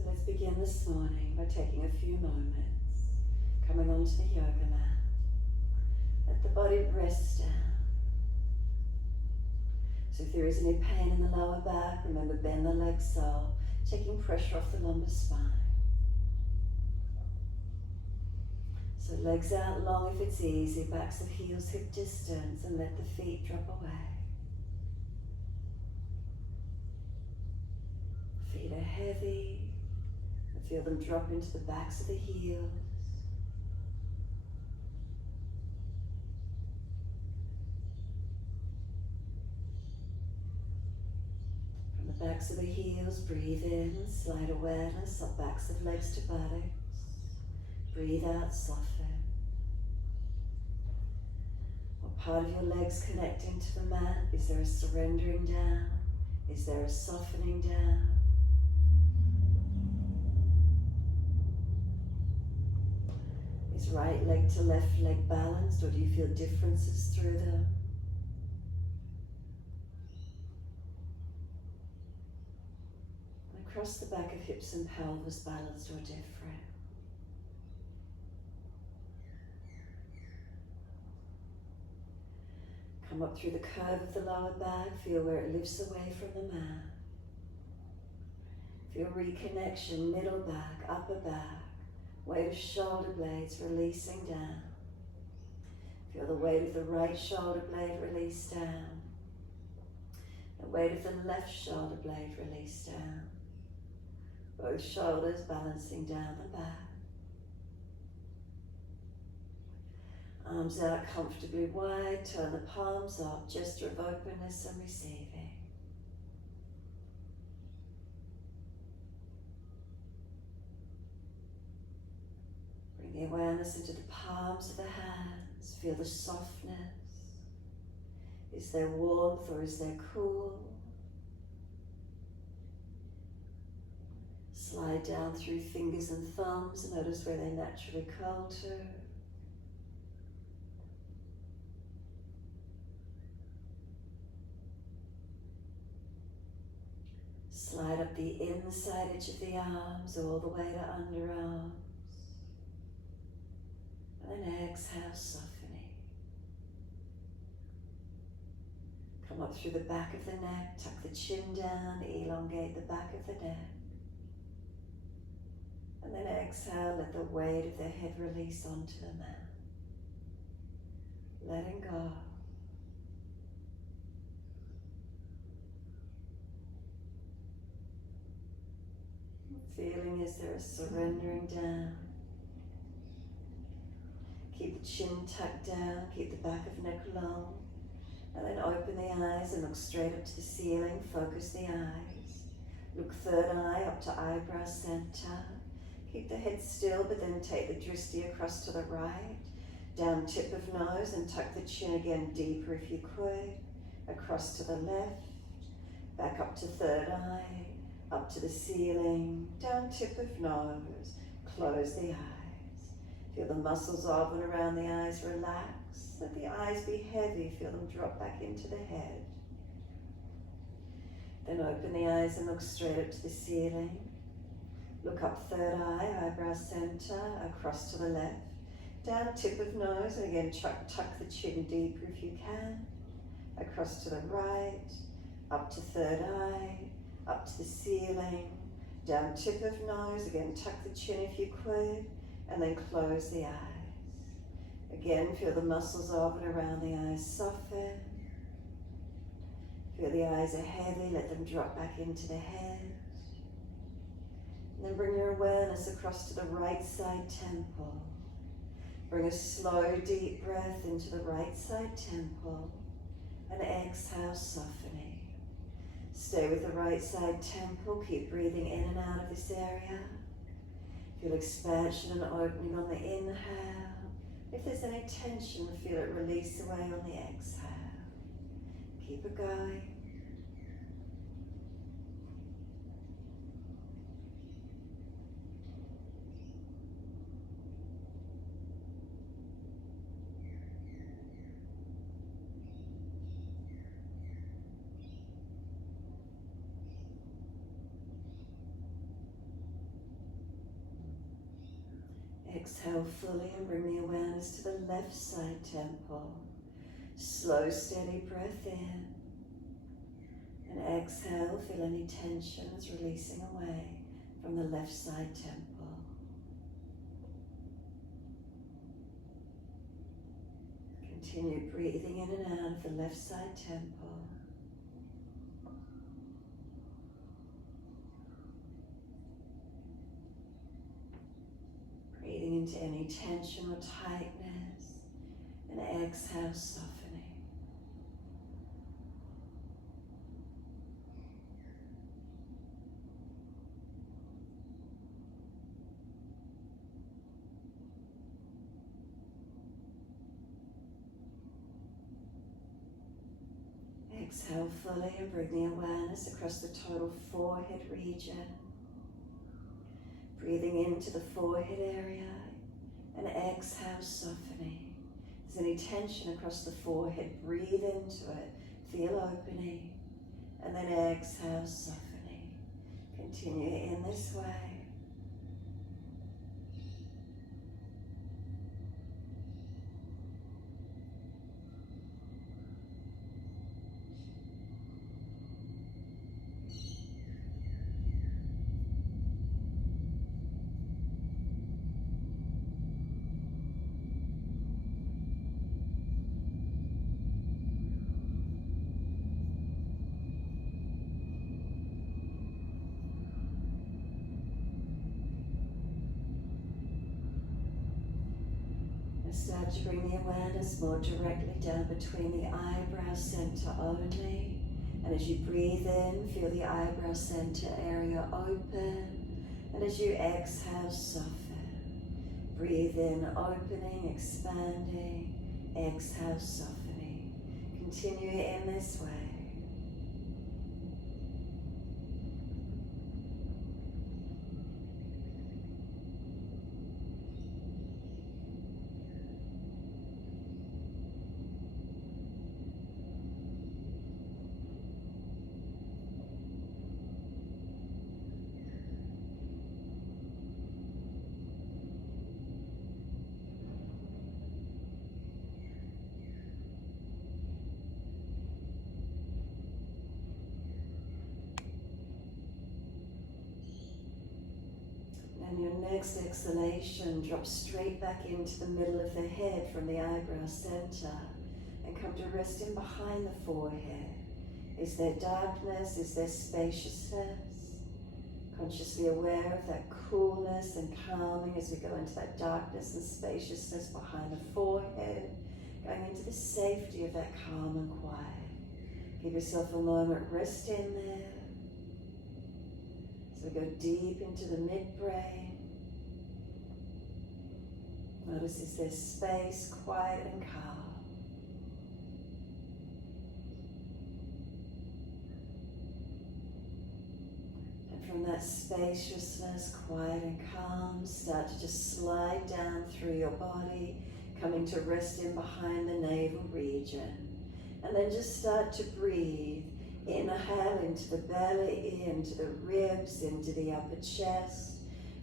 So let's begin this morning by taking a few moments, coming onto the yoga mat. Let the body rest down. So if there is any pain in the lower back, remember bend the legs so, taking pressure off the lumbar spine. So legs out long if it's easy, backs of heels hip distance, and let the feet drop away. Feet are heavy, and feel them drop into the backs of the heels. From the backs of the heels, breathe in, slide awareness up backs of legs to buttocks. Breathe out, soften. What part of your legs connecting to the mat? Is there a surrendering down? Is there a softening down? Is right leg to left leg balanced, or do you feel differences through them? And across the back of hips and pelvis, balanced or different. Come up through the curve of the lower back, feel where it lifts away from the mat. Feel reconnection, middle back, upper back, weight of shoulder blades releasing down. Feel the weight of the right shoulder blade release down. The weight of the left shoulder blade release down. Both shoulders balancing down the back. Arms out comfortably wide, turn the palms up, gesture of openness and receiving. Bring the awareness into the palms of the hands, feel the softness. Is there warmth or is there cool? Slide down through fingers and thumbs and notice where they naturally curl to. Slide up the inside edge of the arms all the way to underarms. And then exhale, softening. Come up through the back of the neck, tuck the chin down, elongate the back of the neck. And then exhale, let the weight of the head release onto the mat. Letting go. Feeling, is there a surrendering down? Keep the chin tucked down, keep the back of neck long, and then open the eyes and look straight up to the ceiling, focus the eyes. Look third eye up to eyebrow center. Keep the head still, but then take the drishti across to the right, down tip of nose and tuck the chin again deeper if you could, across to the left, back up to third eye, up to the ceiling, down tip of nose, close the eyes. Feel the muscles of and around the eyes relax. Let the eyes be heavy, feel them drop back into the head. Then open the eyes and look straight up to the ceiling. Look up third eye, eyebrow center, across to the left, down tip of nose, and again tuck the chin deeper if you can, across to the right, up to third eye, up to the ceiling, down tip of nose, again tuck the chin if you could, and then close the eyes. Again, feel the muscles of and around the eyes soften. Feel the eyes are heavy, let them drop back into the head. And then bring your awareness across to the right side temple. Bring a slow, deep breath into the right side temple, and exhale, softening. Stay with the right side temple, keep breathing in and out of this area. Feel expansion and opening on the inhale. If there's any tension, feel it release away on the exhale. Keep it going. Exhale fully and bring the awareness to the left side temple. Slow, steady breath in. And exhale, feel any tensions releasing away from the left side temple. Continue breathing in and out of the left side temple. Breathing into any tension or tightness, and exhale, softening. Exhale fully and bring the awareness across the total forehead region. Breathing into the forehead area and exhale, softening. If there's any tension across the forehead, breathe into it, feel opening, and then exhale, softening. Continue in this way. Start to bring the awareness more directly down between the eyebrow center only. And as you breathe in, feel the eyebrow center area open. And as you exhale, soften. Breathe in, opening, expanding. Exhale, softening. Continue in this way. And your next exhalation, drop straight back into the middle of the head from the eyebrow center and come to rest in behind the forehead. Is there darkness? Is there spaciousness? Consciously aware of that coolness and calming as we go into that darkness and spaciousness behind the forehead, going into the safety of that calm and quiet. Give yourself a moment, rest in there. So we go deep into the midbrain. Notice is there space, quiet and calm. And from that spaciousness, quiet and calm, start to just slide down through your body, coming to rest in behind the navel region. And then just start to breathe. Inhale into the belly, into the ribs, into the upper chest.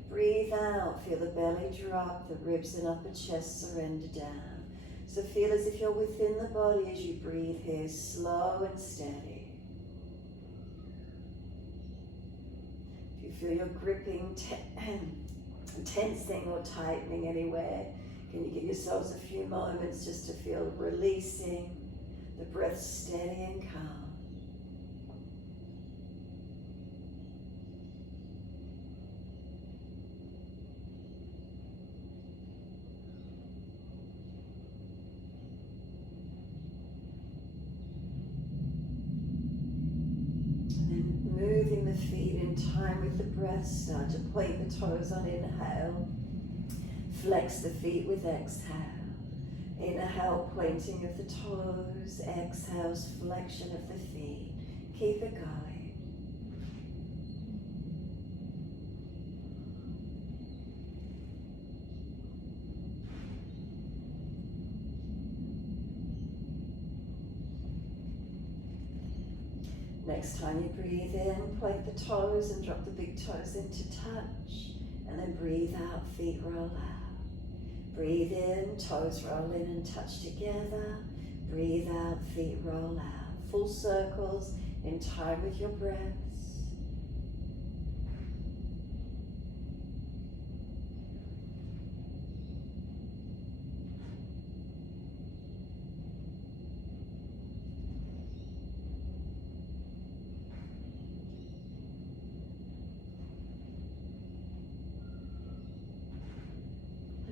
Breathe out, feel the belly drop, the ribs and upper chest surrender down. So feel as if you're within the body as you breathe here, slow and steady. If you feel you're gripping, tensing or tightening anywhere, can you give yourselves a few moments just to feel releasing, the breath steady and calm. Moving the feet in time with the breath, start to point the toes on inhale. Flex the feet with exhale. Inhale, pointing of the toes. Exhales, flexion of the feet. Keep it going. Next time you breathe in, point the toes and drop the big toes into touch. And then breathe out, feet roll out. Breathe in, toes roll in and touch together. Breathe out, feet roll out. Full circles in time with your breaths.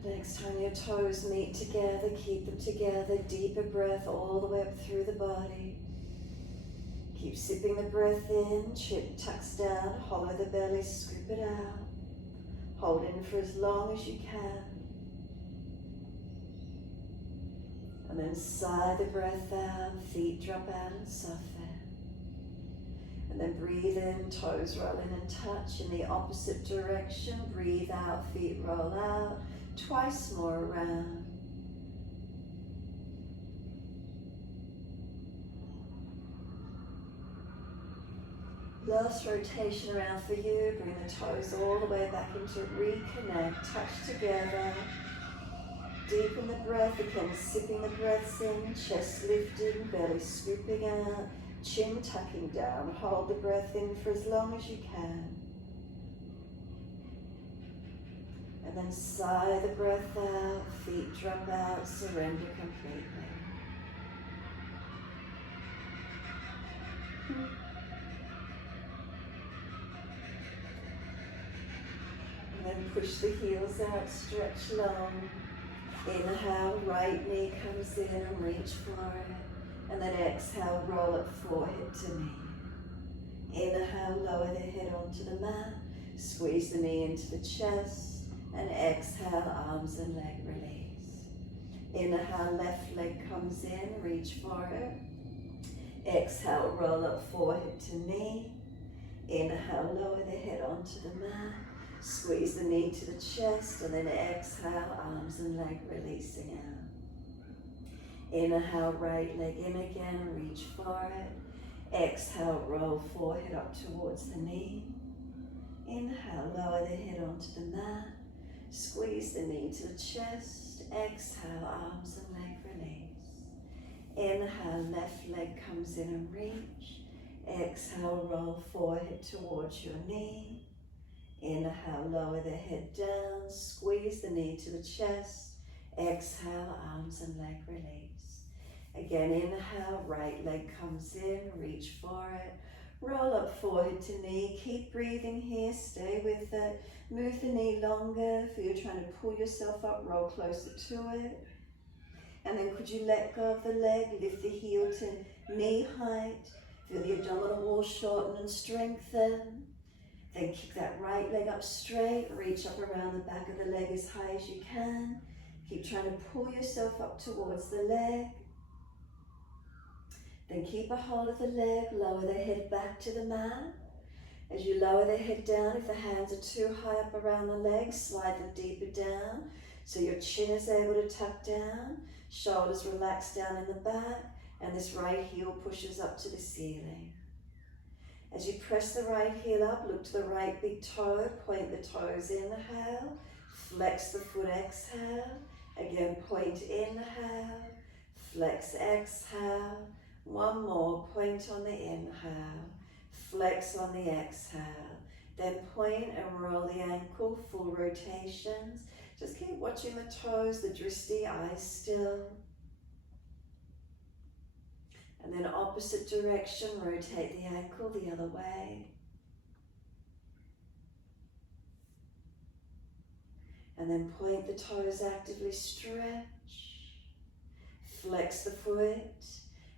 Next time your toes meet together, keep them together. Deeper breath all the way up through the body. Keep sipping the breath in, chin tucks down, hollow the belly, scoop it out. Hold in for as long as you can. And then sigh the breath out, feet drop out and soften. And then breathe in, toes roll in and touch in the opposite direction. Breathe out, feet roll out. Twice more around. Last rotation around for you. Bring the toes all the way back into reconnect. Touch together. Deepen the breath again, sipping the breaths in. Chest lifting, belly scooping out. Chin tucking down. Hold the breath in for as long as you can. And then sigh the breath out, feet drop out, surrender completely. And then push the heels out, stretch long. Inhale, right knee comes in and reach for it. And then exhale, roll up forehead to knee. Inhale, lower the head onto the mat. Squeeze the knee into the chest. And exhale, arms and leg release. Inhale, left leg comes in, reach for it. Exhale, roll up forehead to knee. Inhale, lower the head onto the mat. Squeeze the knee to the chest, and then exhale, arms and leg releasing out. Inhale, right leg in again, reach for it. Exhale, roll forehead up towards the knee. Inhale, lower the head onto the mat. Squeeze the knee to the chest. Exhale, arms and leg release. Inhale, left leg comes in and reach. Exhale, roll forehead towards your knee. Inhale, lower the head down. Squeeze the knee to the chest. Exhale, arms and leg release. Again, inhale, right leg comes in, reach for it. Roll up forehead to knee. Keep breathing here, stay with it. Move the knee longer. If you're trying to pull yourself up, roll closer to it. And then could you let go of the leg, lift the heel to knee height. Feel the abdominal wall shorten and strengthen. Then kick that right leg up straight. Reach up around the back of the leg as high as you can. Keep trying to pull yourself up towards the leg. Then keep a hold of the leg, lower the head back to the mat. As you lower the head down, if the hands are too high up around the legs, slide them deeper down so your chin is able to tuck down, shoulders relax down in the back, and this right heel pushes up to the ceiling. As you press the right heel up, look to the right big toe, point the toes, inhale, flex the foot, exhale, again point, inhale, flex, exhale. One more, point on the inhale, flex on the exhale, then point and roll the ankle, full rotations. Just keep watching the toes, the drishti, eyes still. And then opposite direction, rotate the ankle the other way. And then point the toes, actively stretch, flex the foot.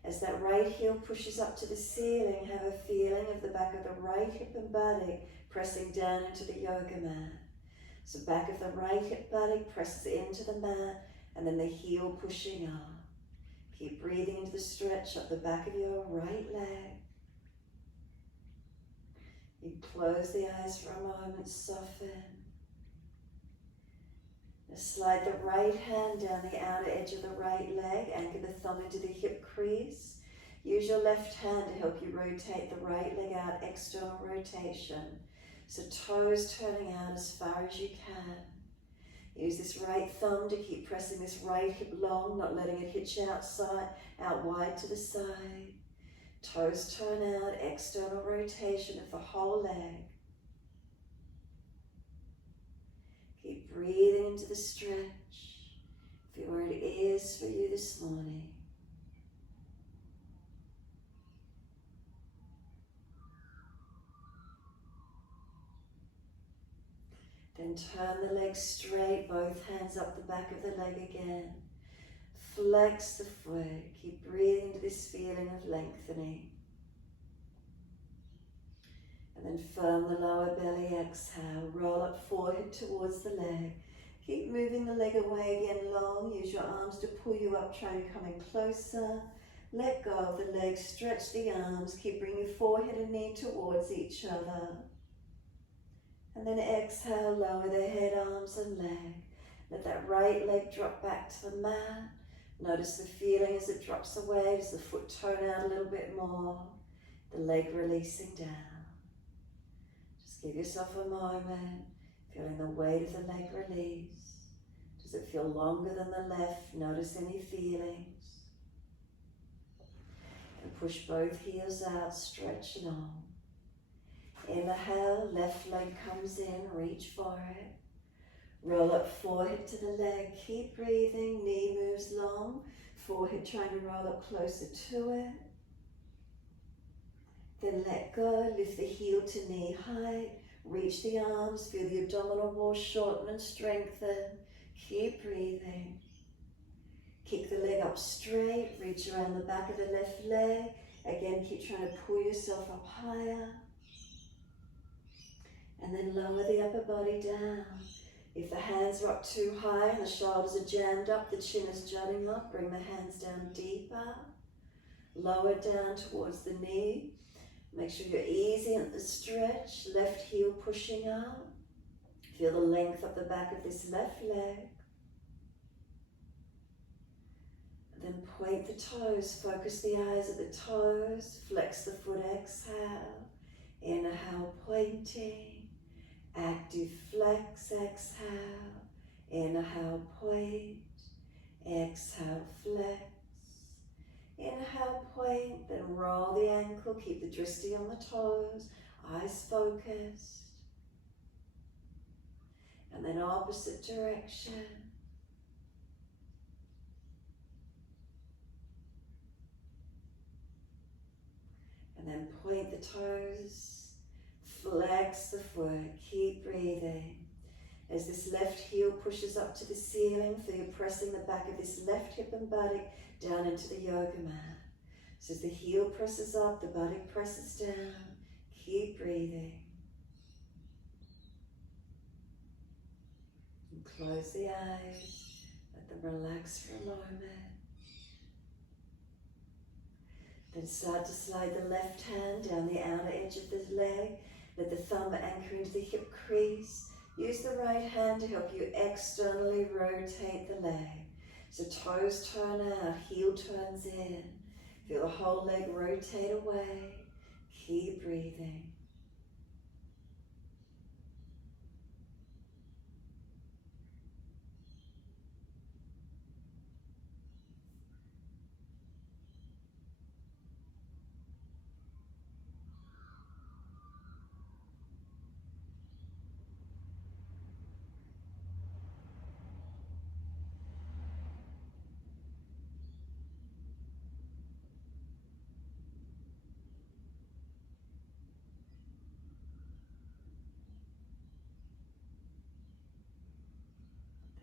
As that right heel pushes up to the ceiling, have a feeling of the back of the right hip and buttock pressing down into the yoga mat. So back of the right hip buttock presses into the mat, and then the heel pushing up. Keep breathing into the stretch up the back of your right leg. You close the eyes for a moment, soften. Now slide the right hand down the outer edge of the right leg, anchor the thumb into the hip crease. Use your left hand to help you rotate the right leg out, external rotation. So toes turning out as far as you can. Use this right thumb to keep pressing this right hip long, not letting it hitch out wide to the side. Toes turn out, external rotation of the whole leg. Keep breathing into the stretch. Feel where it is for you this morning. Then turn the leg straight, both hands up the back of the leg again. Flex the foot. Keep breathing into this feeling of lengthening. And then firm the lower belly, exhale. Roll up forehead towards the leg. Keep moving the leg away again long. Use your arms to pull you up, try to come in closer. Let go of the leg, stretch the arms. Keep bringing your forehead and knee towards each other. And then exhale, lower the head, arms and leg. Let that right leg drop back to the mat. Notice the feeling as it drops away. Does the foot tone out a little bit more? The leg releasing down. Just give yourself a moment, feeling the weight of the leg release. Does it feel longer than the left? Notice any feelings. And push both heels out, stretch long. Inhale, left leg comes in, reach for it. Roll up forehead to the leg, keep breathing, knee moves long. Forehead trying to roll up closer to it. Then let go, lift the heel to knee height. Reach the arms, feel the abdominal wall shorten and strengthen. Keep breathing. Kick the leg up straight, reach around the back of the left leg. Again, keep trying to pull yourself up higher. And then lower the upper body down. If the hands are up too high and the shoulders are jammed up, the chin is jutting up, bring the hands down deeper. Lower down towards the knee. Make sure you're easy in the stretch. Left heel pushing up. Feel the length of the back of this left leg. Then point the toes. Focus the eyes at the toes. Flex the foot, exhale. Inhale, pointing. Active flex, exhale. Inhale, point. Exhale, flex. Inhale, point, then roll the ankle, keep the drishti on the toes, eyes focused. And then opposite direction. And then point the toes, flex the foot, keep breathing. As this left heel pushes up to the ceiling, feel you pressing the back of this left hip and buttock down into the yoga mat. So as the heel presses up, the buttock presses down. Keep breathing. And close the eyes. Let them relax for a moment. Then start to slide the left hand down the outer edge of the leg. Let the thumb anchor into the hip crease. Use the right hand to help you externally rotate the leg. So toes turn out, heel turns in. Feel the whole leg rotate away. Keep breathing.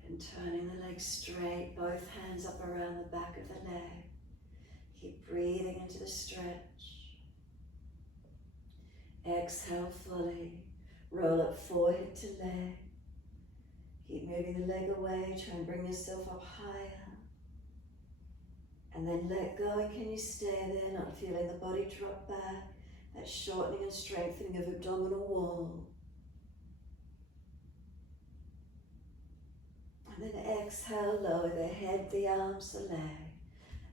And turning the leg straight, both hands up around the back of the leg. Keep breathing into the stretch. Exhale fully. Roll up forehead to leg. Keep moving the leg away. Try and bring yourself up higher. And then let go. And can you stay there, not feeling the body drop back? That shortening and strengthening of abdominal wall. And then exhale, lower the head, the arms, the leg.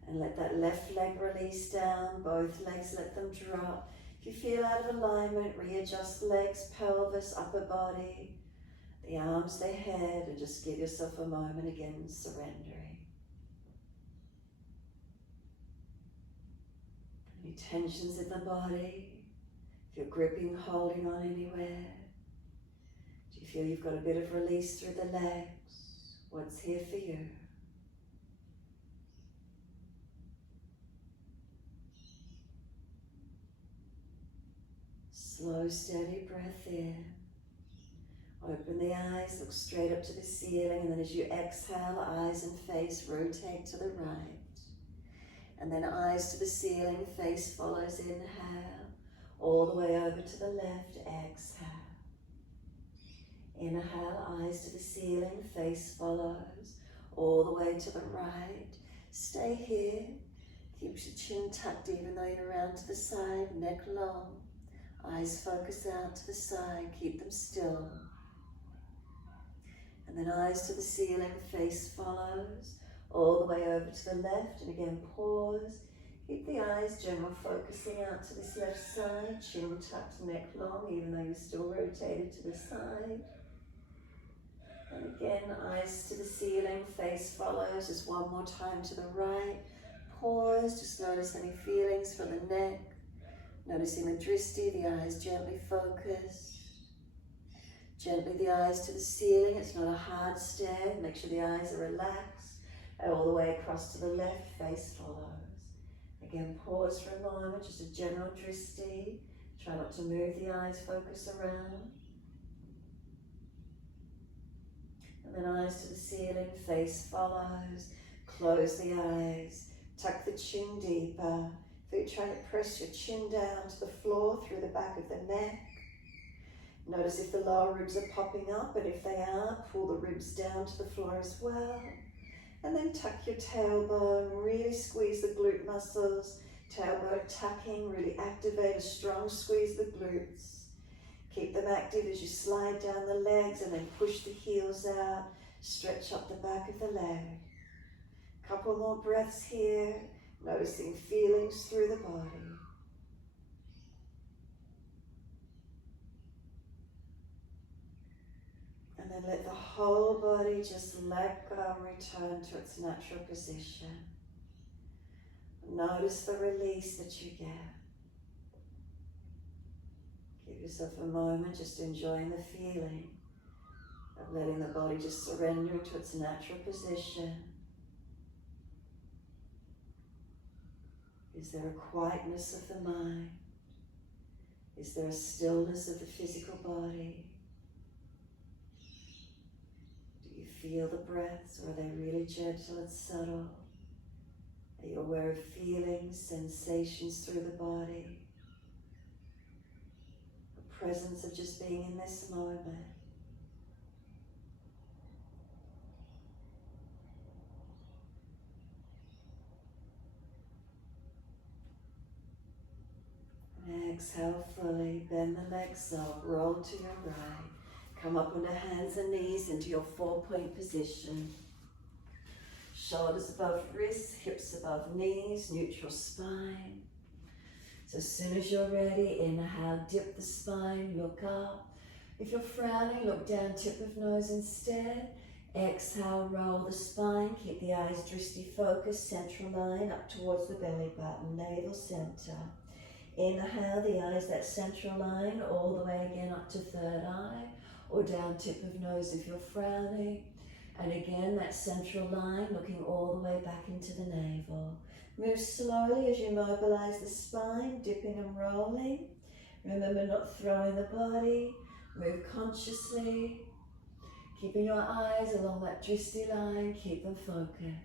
And let that left leg release down, both legs let them drop. If you feel out of alignment, readjust legs, pelvis, upper body. The the arms to the head, and just give yourself a moment again, surrendering. Any tensions in the body, if you're gripping, holding on anywhere, do you feel you've got a bit of release through the legs? What's here for you? Slow, steady breath in. Open the eyes, look straight up to the ceiling, and then as you exhale, eyes and face rotate to the right. And then eyes to the ceiling, face follows, inhale, all the way over to the left, exhale. Inhale, eyes to the ceiling, face follows, all the way to the right. Stay here, keep your chin tucked even though you're around to the side, neck long. Eyes focus out to the side, keep them still. And then eyes to the ceiling, face follows, all the way over to the left. And again, pause. Keep the eyes general focusing out to this left side, chin tucked, neck long, even though you're still rotated to the side. And again, eyes to the ceiling, face follows. Just one more time to the right. Pause, just notice any feelings from the neck. Noticing the drishti, the eyes gently focused. Gently the eyes to the ceiling, it's not a hard stare. Make sure the eyes are relaxed. And all the way across to the left, face follows. Again, pause for a moment, just a general drishti. Try not to move the eyes, focus around. And then eyes to the ceiling, face follows. Close the eyes, tuck the chin deeper. If you're trying to press your chin down to the floor through the back of the neck. Notice if the lower ribs are popping up, and if they are, pull the ribs down to the floor as well. And then tuck your tailbone, really squeeze the glute muscles. Tailbone tucking, really activate a strong squeeze the glutes. Keep them active as you slide down the legs and then push the heels out. Stretch up the back of the leg. Couple more breaths here, noticing feelings through the body. And then let the whole body just let go and return to its natural position. Notice the release that you get. Give yourself a moment just enjoying the feeling of letting the body just surrender to its natural position. Is there a quietness of the mind? Is there a stillness of the physical body? Do you feel the breaths, or are they really gentle and subtle? Are you aware of feelings, sensations through the body? The presence of just being in this moment. And exhale fully, bend the legs up, roll to your right. Come up onto hands and knees into your 4-point position. Shoulders above wrists, hips above knees, neutral spine. So as soon as you're ready, inhale, dip the spine, look up. If you're frowning, look down, tip of nose instead. Exhale, roll the spine, keep the eyes drishti focused, central line up towards the belly button, navel center. Inhale, the eyes, that central line, all the way again up to third eye, or down tip of nose if you're frowning. And again, that central line, looking all the way back into the navel. Move slowly as you mobilize the spine, dipping and rolling. Remember, not throwing the body. Move consciously, keeping your eyes along that drishti line, keep them focused.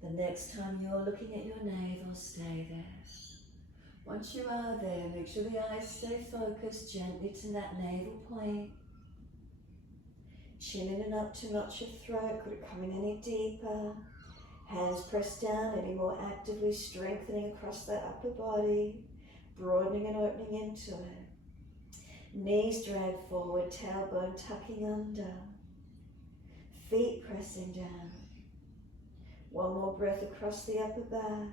The next time you're looking at your navel, stay there. Once you are there, make sure the eyes stay focused gently to that navel point. Chin in and up to notch your throat. Could it come in any deeper? Hands pressed down, any more actively strengthening across that upper body, broadening and opening into it. Knees drag forward, tailbone tucking under. Feet pressing down. One more breath across the upper back.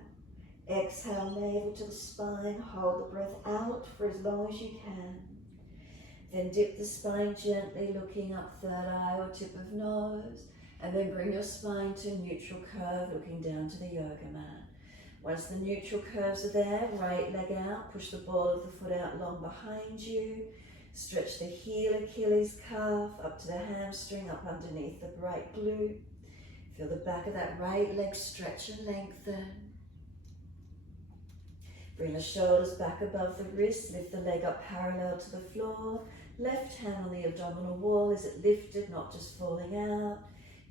Exhale, navel to the spine. Hold the breath out for as long as you can. Then dip the spine gently, looking up third eye or tip of nose. And then bring your spine to neutral curve, looking down to the yoga mat. Once the neutral curves are there, right leg out. Push the ball of the foot out long behind you. Stretch the heel Achilles calf up to the hamstring, up underneath the right glute. Feel the back of that right leg stretch and lengthen. Bring the shoulders back above the wrist, lift the leg up parallel to the floor. Left hand on the abdominal wall, is it lifted, not just falling out?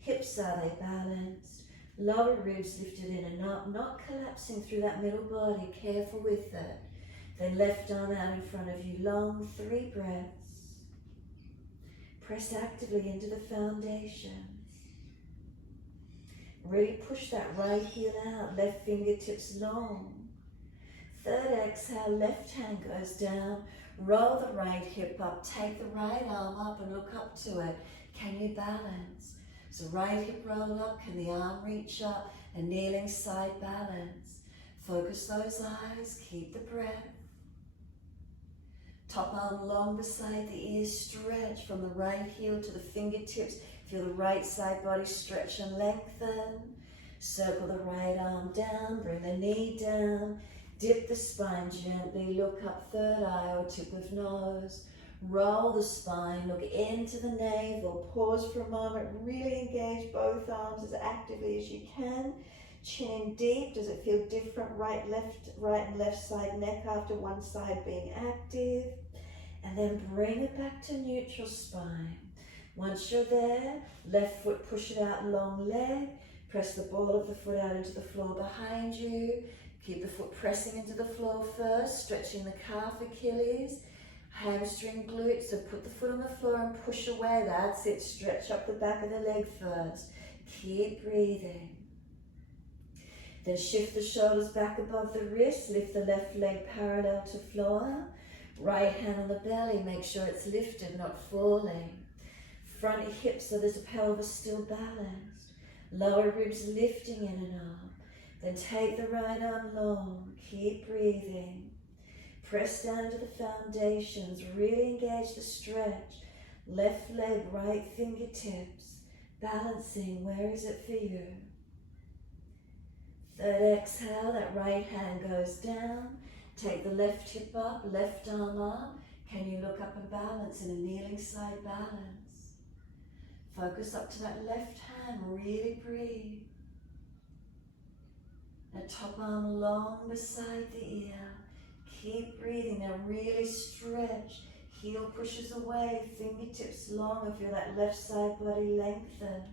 Hips, are they balanced? Lower ribs lifted in and up, not collapsing through that middle body, careful with it. Then left arm out in front of you, long 3 breaths. Press actively into the foundations. Really push that right heel out, left fingertips long. Third exhale, left hand goes down. Roll the right hip up, take the right arm up and look up to it. Can you balance? So right hip roll up, can the arm reach up? A kneeling side balance. Focus those eyes, keep the breath. Top arm long beside the ears, stretch from the right heel to the fingertips. Feel the right side body stretch and lengthen. Circle the right arm down, bring the knee down. Dip the spine gently, look up third eye or tip of nose. Roll the spine, look into the navel. Pause for a moment, really engage both arms as actively as you can. Chin in deep, does it feel different? Right and left side neck after one side being active. And then bring it back to neutral spine. Once you're there, left foot push it out, long leg. Press the ball of the foot out into the floor behind you. Keep the foot pressing into the floor first, stretching the calf Achilles, hamstring glutes. So put the foot on the floor and push away. That's it. Stretch up the back of the leg first. Keep breathing. Then shift the shoulders back above the wrist. Lift the left leg parallel to floor. Right hand on the belly. Make sure it's lifted, not falling. Front hips so there's a pelvis still balanced. Lower ribs lifting in and up. Then take the right arm long, keep breathing. Press down to the foundations, really engage the stretch. Left leg, right fingertips, balancing, where is it for you? Third exhale, that right hand goes down. Take the left hip up, left arm up. Can you look up and balance in a kneeling side balance? Focus up to that left hand, really breathe. Now top arm long beside the ear. Keep breathing. Now really stretch. Heel pushes away, fingertips long. And feel that left side body lengthen.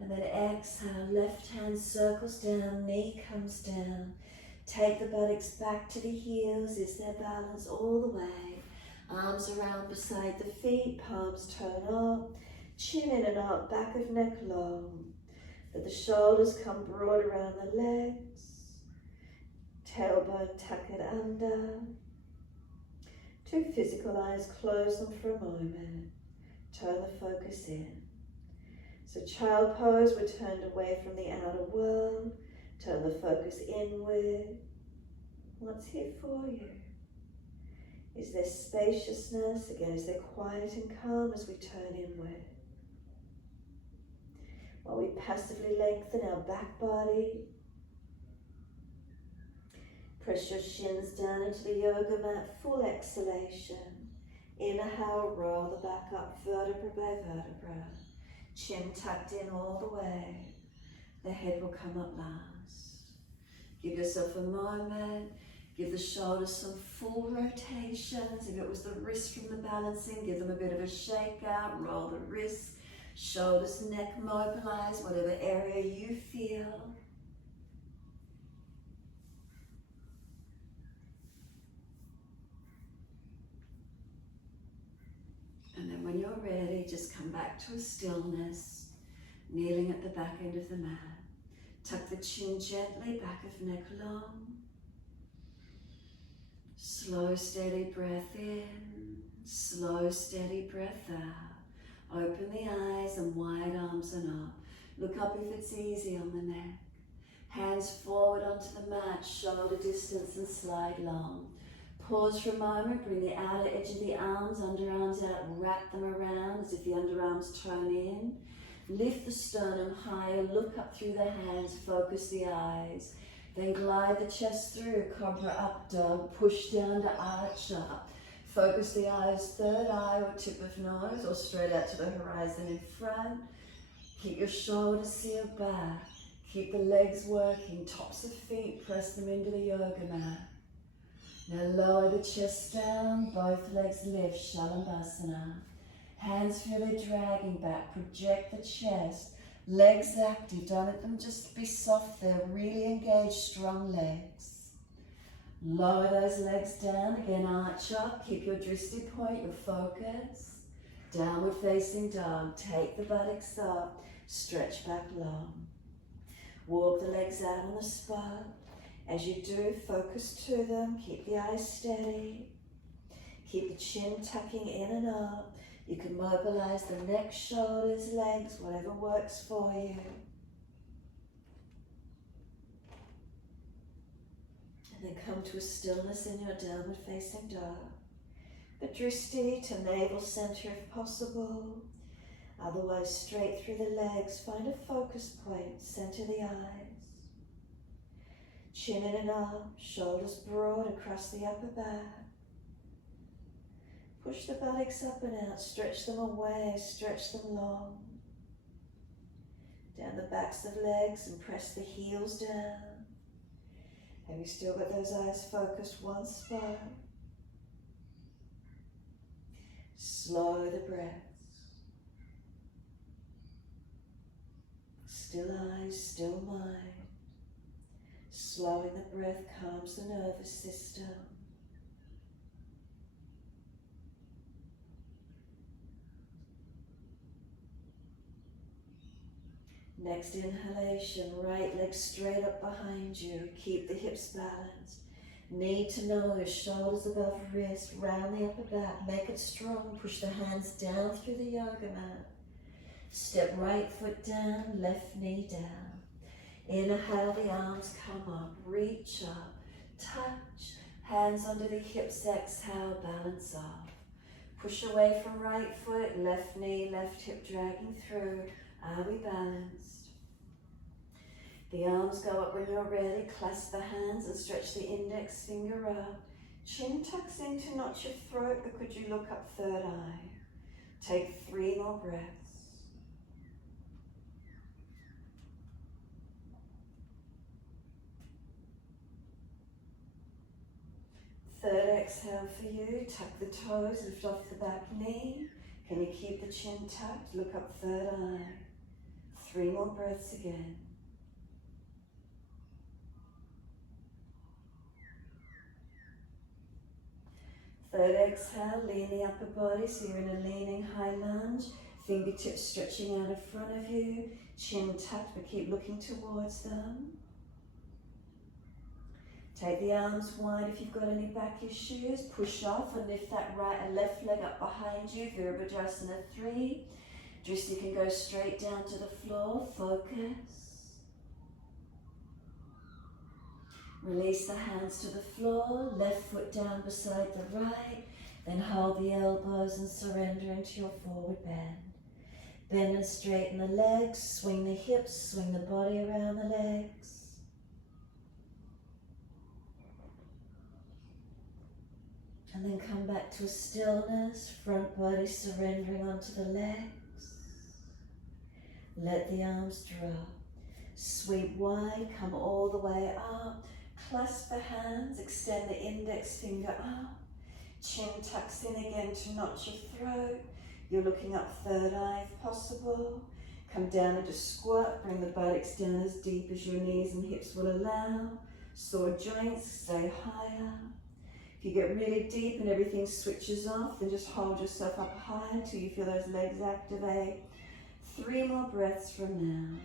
And then exhale, left hand circles down, knee comes down. Take the buttocks back to the heels. Is there balance all the way? Arms around beside the feet, palms turn up. Chin in and up, back of neck long. Let the shoulders come broad around the legs. Tailbone tuck it under. 2 physical eyes, close them for a moment. Turn the focus in. So child pose, we're turned away from the outer world. Turn the focus inward. What's here for you? Is there spaciousness? Again, is there quiet and calm as we turn inward? While we passively lengthen our back body. Press your shins down into the yoga mat, full exhalation. Inhale, roll the back up vertebra by vertebra. Chin tucked in all the way. The head will come up last. Give yourself a moment. Give the shoulders some full rotations. If it was the wrist from the balancing, give them a bit of a shake out. Roll the wrists. Shoulders, neck mobilize, whatever area you feel. ready, just come back to a stillness, kneeling at the back end of the mat. Tuck the chin gently, back of neck long. Slow, steady breath in, slow, steady breath out. Open the eyes and wide arms and up. Look up if it's easy on the neck. Hands forward onto the mat, shoulder distance and slide long. Pause for a moment, bring the outer edge of the arms, underarms out, wrap them around as if the underarms tone in. Lift the sternum higher, look up through the hands, focus the eyes. Then glide the chest through, cobra up dog, push down to arch up. Focus the eyes, third eye or tip of nose or straight out to the horizon in front. Keep your shoulders sealed back. Keep the legs working, tops of feet, press them into the yoga mat. Now lower the chest down, both legs lift, Shalabhasana. Hands feel it dragging back, project the chest. Legs active, don't let them just be soft there, really engage strong legs. Lower those legs down, again arch up, keep your drishti point, your focus. Downward facing dog, take the buttocks up, stretch back long. Walk the legs out on the spot. As you do, focus to them, keep the eyes steady. Keep the chin tucking in and up. You can mobilize the neck, shoulders, legs, whatever works for you. And then come to a stillness in your downward facing dog. The drishti to navel center if possible. Otherwise, straight through the legs, find a focus point, center the eyes. Chin in and up, shoulders broad across the upper back. Push the buttocks up and out, stretch them away, stretch them long. Down the backs of legs and press the heels down. Have you still got those eyes focused one spot? Slow the breaths. Still eyes, still mind. Slowing the breath calms the nervous system. Next inhalation, right leg straight up behind you. Keep the hips balanced. Knee to nose, shoulders above wrist, round the upper back. Make it strong. Push the hands down through the yoga mat. Step right foot down, left knee down. Inhale, the arms come up, reach up, touch. Hands under the hips, exhale, balance off. Push away from right foot, left knee, left hip dragging through. Are we balanced? The arms go up when you're ready. Clasp the hands and stretch the index finger up. Chin tucks in to notch your throat, but could you look up third eye? Take 3 more breaths. Third exhale for you. Tuck the toes, lift off the back knee. Can you keep the chin tucked? Look up third eye. 3 more breaths again. Third exhale, lean the upper body, so you're in a leaning high lunge. Fingertips stretching out in front of you. Chin tucked, but keep looking towards them. Take the arms wide if you've got any back issues. Push off and lift that right and left leg up behind you. Virabhadrasana 3. Drishti can go straight down to the floor. Focus. Release the hands to the floor. Left foot down beside the right. Then hold the elbows and surrender into your forward bend. Bend and straighten the legs. Swing the hips. Swing the body around the legs. And then come back to a stillness, front body surrendering onto the legs. Let the arms drop. Sweep wide, come all the way up. Clasp the hands, extend the index finger up. Chin tucks in again to notch your throat. You're looking up third eye if possible. Come down into squat, bring the buttocks down as deep as your knees and hips will allow. Sore joints, stay higher. If you get really deep and everything switches off, then just hold yourself up high until you feel those legs activate. 3 more breaths from now.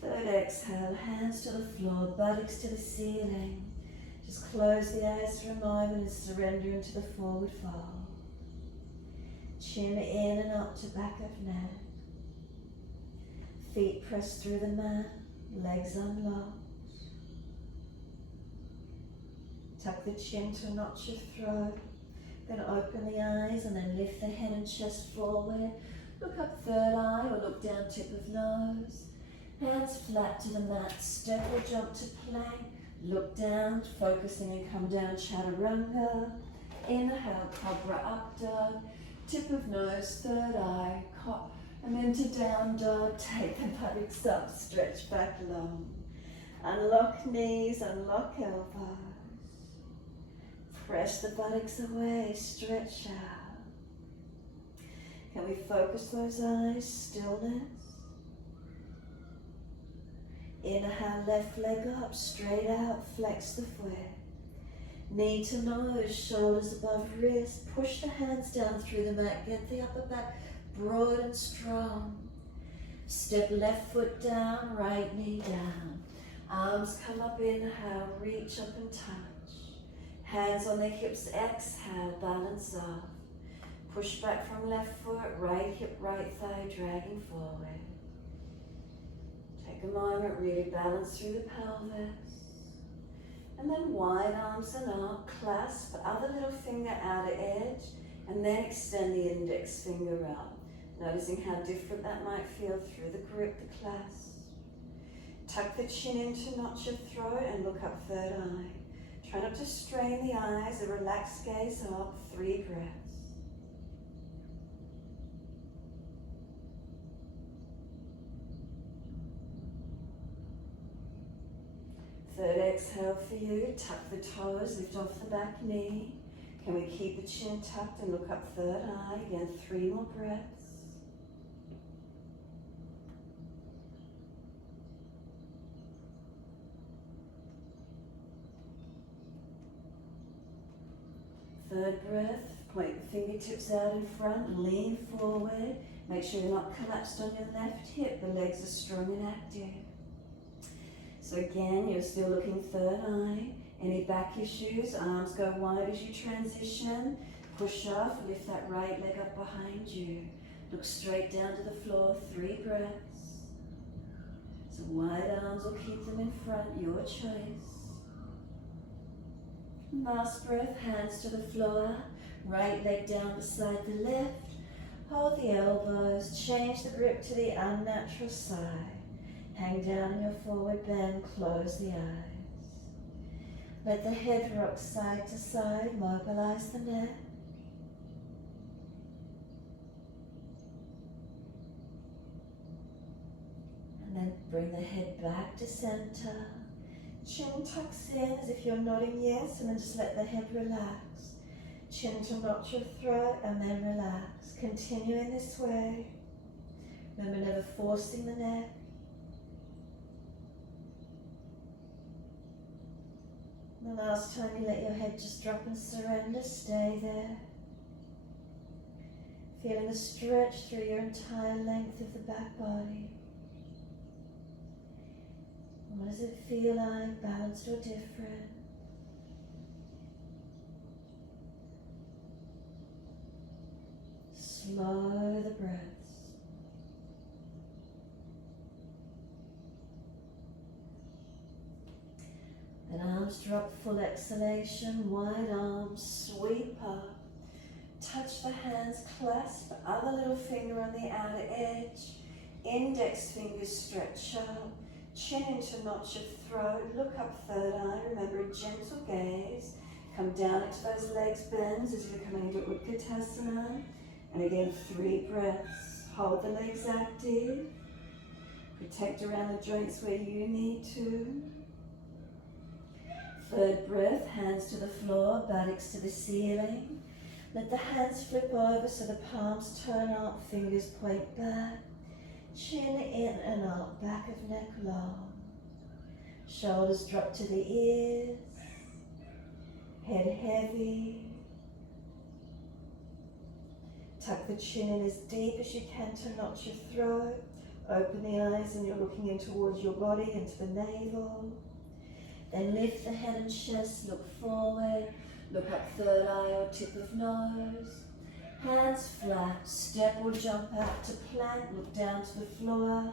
Third exhale, hands to the floor, buttocks to the ceiling. Just close the eyes for a moment and surrender into the forward fold. Chin in and up to back of neck. Feet pressed through the mat, legs unlocked. Tuck the chin to notch your throat. Then open the eyes and then lift the head and chest forward. Look up third eye or look down tip of nose. Hands flat to the mat, step or jump to plank. Look down, focusing and come down, chaturanga. Inhale, cobra up dog. Tip of nose, third eye, and then to down dog. Take the buttocks up, stretch back long. Unlock knees, unlock elbows. Press the buttocks away, stretch out. Can we focus those eyes, stillness? Inhale, left leg up, straight out, flex the foot. Knee to nose, shoulders above wrist. Push the hands down through the mat, get the upper back broad and strong. Step left foot down, right knee down. Arms come up, inhale, reach up and touch. Hands on the hips, exhale, balance off. Push back from left foot, right hip, right thigh, dragging forward. Take a moment, really balance through the pelvis. And then wide arms and up, clasp other little finger outer edge, and then extend the index finger up. Noticing how different that might feel through the grip, the clasp. Tuck the chin in to notch your throat and look up third eye. Try not to strain the eyes, a relaxed gaze up, 3 breaths. Third exhale for you, tuck the toes, lift off the back knee. Can we keep the chin tucked and look up third eye? Again, 3 more breaths. Third breath, point the fingertips out in front, lean forward. Make sure you're not collapsed on your left hip, the legs are strong and active. So again, you're still looking third eye. Any back issues, arms go wide as you transition. Push off, lift that right leg up behind you. Look straight down to the floor, 3 breaths. So wide arms will keep them in front, your choice. Last breath, hands to the floor, right leg down beside the left. Hold the elbows, change the grip to the unnatural side. Hang down in your forward bend, close the eyes. Let the head rock side to side, mobilize the neck. And then bring the head back to center. Chin tucks in as if you're nodding yes, and then just let the head relax. Chin to notch your throat and then relax. Continue in this way. Remember, never forcing the neck. The last time you let your head just drop and surrender, stay there. Feeling the stretch through your entire length of the back body. What does it feel like, balanced or different? Slow the breaths. Then arms drop, full exhalation, wide arms, sweep up. Touch the hands, clasp, other little finger on the outer edge. Index fingers stretch up. Chin into notch your throat, look up third eye, remember a gentle gaze. Come down into those legs, bends as you're coming into Utkatasana. And again, 3 breaths. Hold the legs active. Protect around the joints where you need to. Third breath, hands to the floor, buttocks to the ceiling. Let the hands flip over so the palms turn up, fingers point back. Chin in and up, back of neck long. Shoulders drop to the ears. Head heavy. Tuck the chin in as deep as you can to notch your throat. Open the eyes and you're looking in towards your body, into the navel. Then lift the head and chest, look forward. Look up third eye or tip of nose. Hands flat, step or jump out to plank, look down to the floor.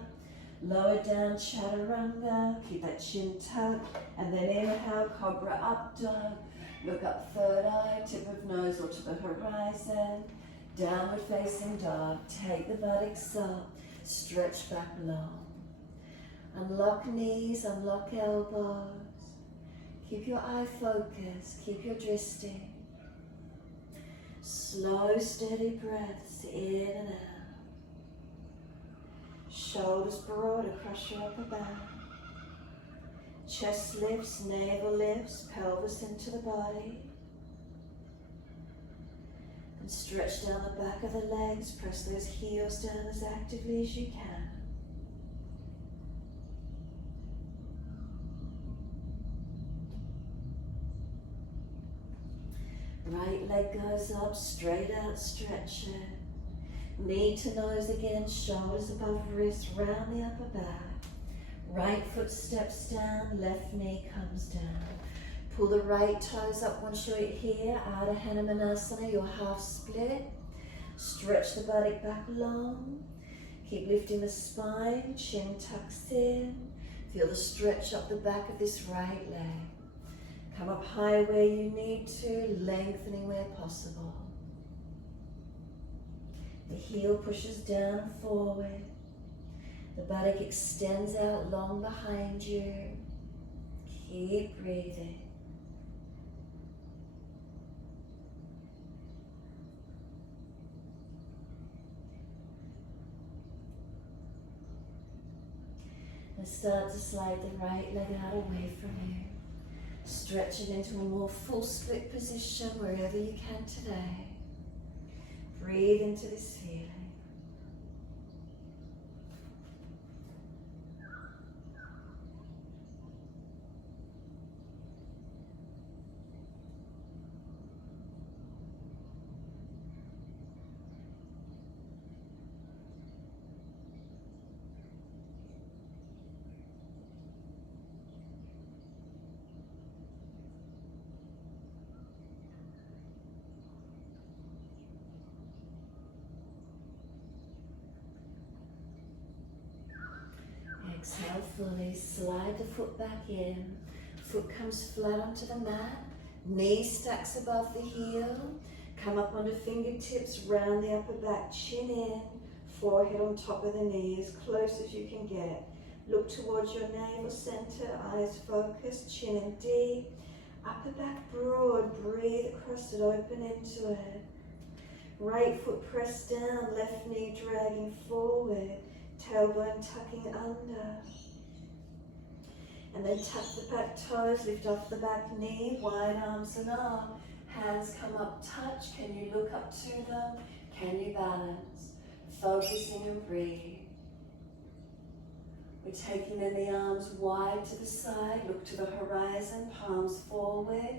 Lower down, chaturanga, keep that chin tucked. And then inhale, cobra up dog. Look up third eye, tip of nose or to the horizon. Downward facing dog, take the buttocks up, stretch back long. Unlock knees, unlock elbows. Keep your eye focused, keep your drifting. Slow, steady breaths in and out. Shoulders broad across your upper back. Chest lifts, navel lifts, pelvis into the body. And stretch down the back of the legs, press those heels down as actively as you can. Right leg goes up, straight out, stretch it. Knee to nose again, shoulders above wrist, round the upper back. Right foot steps down, left knee comes down. Pull the right toes up once you're here, Ardha Hanumanasana, your half split. Stretch the buttock back long. Keep lifting the spine, chin tucks in. Feel the stretch up the back of this right leg. Come up high where you need to, lengthening where possible. The heel pushes down and forward. The buttock extends out long behind you. Keep breathing. And start to slide the right leg out away from you. Stretch it into a more full split position wherever you can today. Breathe into this feeling. Exhale fully, slide the foot back in. Foot comes flat onto the mat. Knee stacks above the heel. Come up onto fingertips, round the upper back, chin in. Forehead on top of the knee, as close as you can get. Look towards your navel center, eyes focused, chin in deep. Upper back broad, breathe across it, open into it. Right foot pressed down, left knee dragging forward. Tailbone tucking under. And then tuck the back toes, lift off the back knee, wide arms and up. Hands come up, touch. Can you look up to them? Can you balance? Focusing and breathe. We're taking then the arms wide to the side, look to the horizon, palms forward.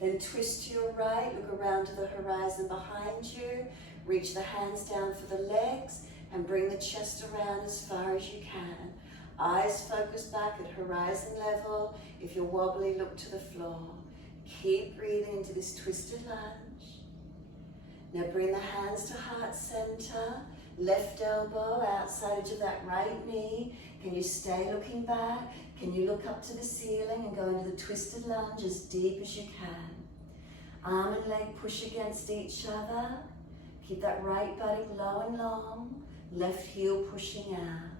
Then twist to your right, look around to the horizon behind you. Reach the hands down for the legs. And bring the chest around as far as you can. Eyes focus back at horizon level. If you're wobbly, look to the floor. Keep breathing into this twisted lunge. Now bring the hands to heart center. Left elbow outside edge of that right knee. Can you stay looking back? Can you look up to the ceiling and go into the twisted lunge as deep as you can? Arm and leg push against each other. Keep that right buttock low and long. Left heel pushing out.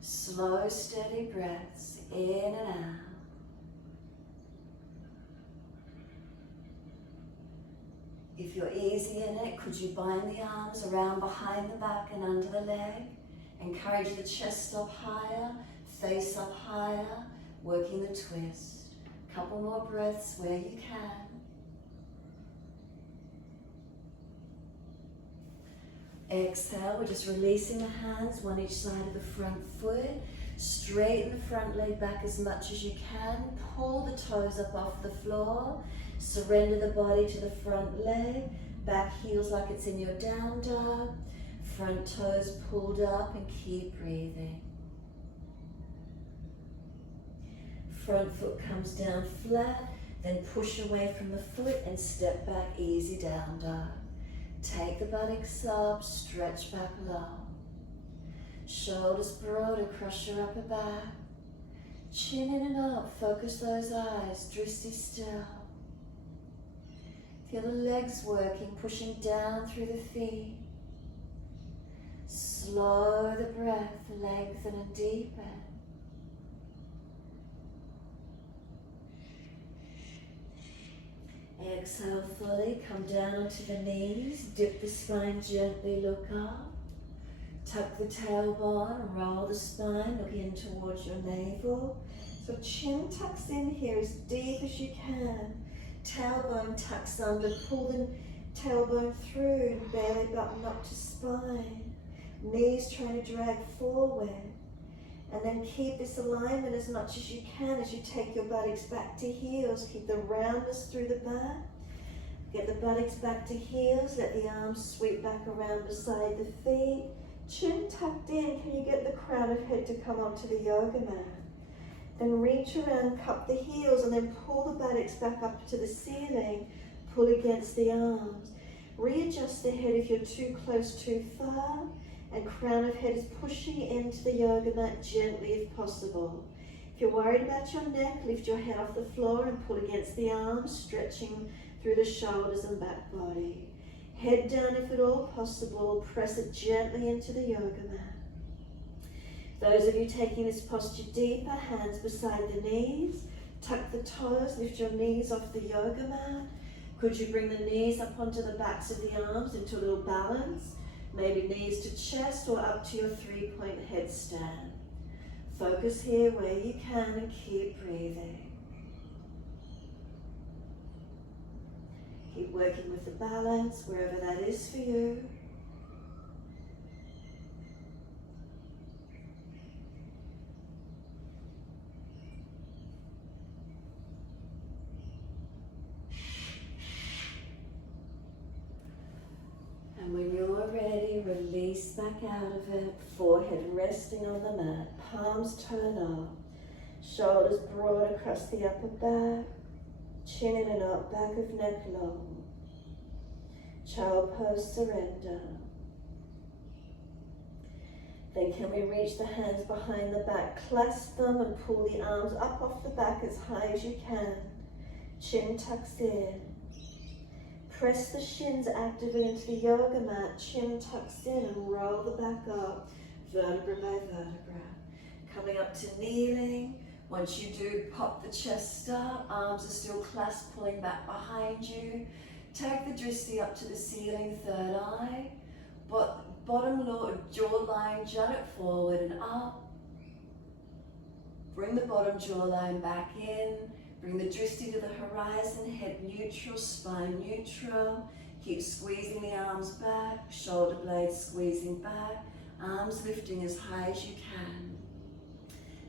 Slow, steady breaths in and out. If you're easy in it, could you bind the arms around behind the back and under the leg? Encourage the chest up higher, face up higher, working the twist. Couple more breaths where you can. Exhale, we're just releasing the hands, one each side of the front foot. Straighten the front leg back as much as you can. Pull the toes up off the floor. Surrender the body to the front leg. Back heels like it's in your down dog. Front toes pulled up and keep breathing. Front foot comes down flat, then push away from the foot and step back, easy down dog. Take the buttocks up, stretch back long. Shoulders broad across your upper back. Chin in and up, focus those eyes, drishti still. Feel the legs working, pushing down through the feet. Slow the breath, lengthen and deepen. Exhale fully, come down onto the knees, dip the spine gently, look up. Tuck the tailbone, roll the spine, look in towards your navel. So chin tucks in here as deep as you can. Tailbone tucks under, pull the tailbone through and belly button up to spine. Knees trying to drag forward. And then keep this alignment as much as you can as you take your buttocks back to heels. Keep the roundness through the back. Get the buttocks back to heels. Let the arms sweep back around beside the feet. Chin tucked in. Can you get the crown of head to come onto the yoga mat? Then reach around, cup the heels, and then pull the buttocks back up to the ceiling. Pull against the arms. Readjust the head if you're too close, too far. And crown of head is pushing into the yoga mat gently if possible. If you're worried about your neck, lift your head off the floor and pull against the arms, stretching through the shoulders and back body. Head down if at all possible, press it gently into the yoga mat. Those of you taking this posture deeper, hands beside the knees, tuck the toes, lift your knees off the yoga mat. Could you bring the knees up onto the backs of the arms into a little balance? Maybe knees to chest or up to your 3-point headstand. Focus here where you can and keep breathing. Keep working with the balance wherever that is for you. And when you're ready, release back out of it. Forehead resting on the mat. Palms turn up. Shoulders broad across the upper back. Chin in and up, back of neck long. Child pose, surrender. Then can we reach the hands behind the back, clasp them and pull the arms up off the back as high as you can. Chin tucks in. Press the shins actively into the yoga mat, chin tucks in and roll the back up, vertebra by vertebra. Coming up to kneeling. Once you do, pop the chest up, arms are still clasped, pulling back behind you. Take the drishti up to the ceiling, third eye. Bottom jawline, jut it forward and up. Bring the bottom jawline back in. Bring the drishti to the horizon, head neutral, spine neutral. Keep squeezing the arms back, shoulder blades squeezing back, arms lifting as high as you can.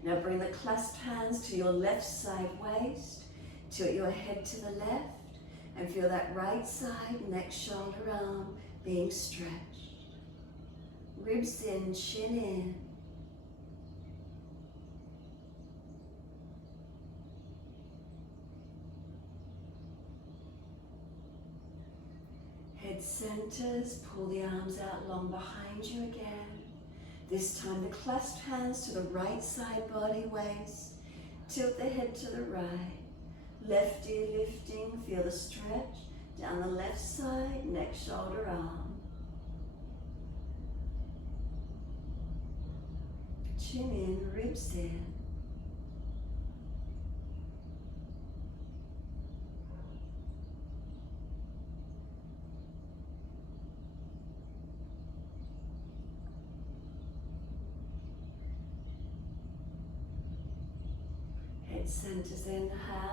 Now bring the clasped hands to your left side waist, tilt your head to the left, and feel that right side, neck, shoulder, arm being stretched. Ribs in, chin in. Head centers, pull the arms out long behind you again. This time the clasped hands to the right side body, waist. Tilt the head to the right. Left ear lifting, feel the stretch. Down the left side, neck, shoulder, arm. Chin in, ribs in. Head centers, inhale,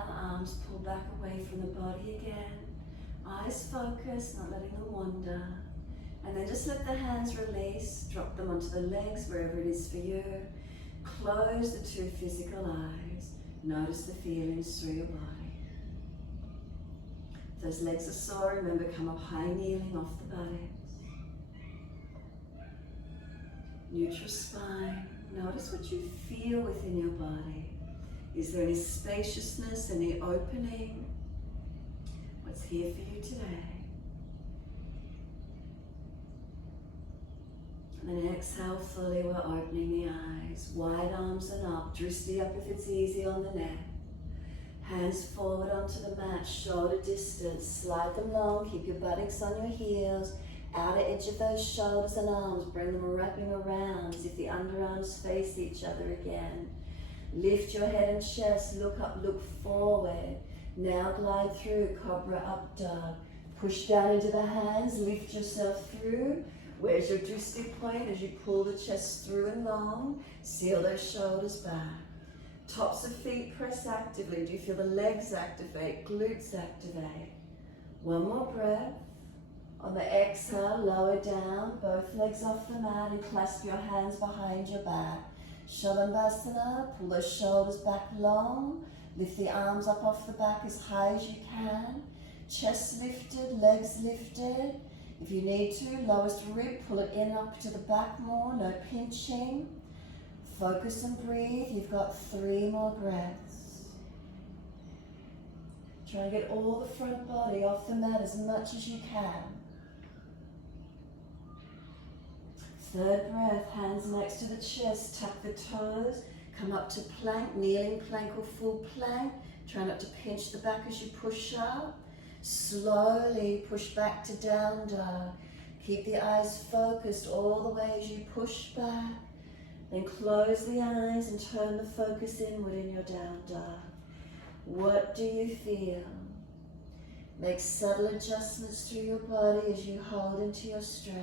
arms pull back away from the body again. Eyes focused, not letting them wander. And then just let the hands release, drop them onto the legs, wherever it is for you. Close the two physical eyes. Notice the feelings through your body. If those legs are sore, remember, come up high, kneeling off the buttocks. Neutral spine. Notice what you feel within your body. Is there any spaciousness, any opening? What's here for you today? And then exhale fully, we're opening the eyes. Wide arms and up, drishti up if it's easy on the neck. Hands forward onto the mat, shoulder distance. Slide them long, keep your buttocks on your heels. Outer edge of those shoulders and arms, bring them wrapping around as if the underarms face each other again. Lift your head and chest, look up, look forward. Now glide through, cobra up dog. Push down into the hands, lift yourself through. Where's your drishti point as you pull the chest through and long? Seal those shoulders back. Tops of feet press actively. Do you feel the legs activate, glutes activate? One more breath. On the exhale, lower down, both legs off the mat and clasp your hands behind your back. Shalabhasana, pull those shoulders back long. Lift the arms up off the back as high as you can. Chest lifted, legs lifted. If you need to, lowest rib, pull it in up to the back more, no pinching. Focus and breathe. You've got 3 more breaths. Try to get all the front body off the mat as much as you can. 3rd breath, hands next to the chest, tuck the toes, come up to plank, kneeling plank or full plank. Try not to pinch the back as you push up. Slowly push back to down dog. Keep the eyes focused all the way as you push back. Then close the eyes and turn the focus inward in your down dog. What do you feel? Make subtle adjustments through your body as you hold into your stretch.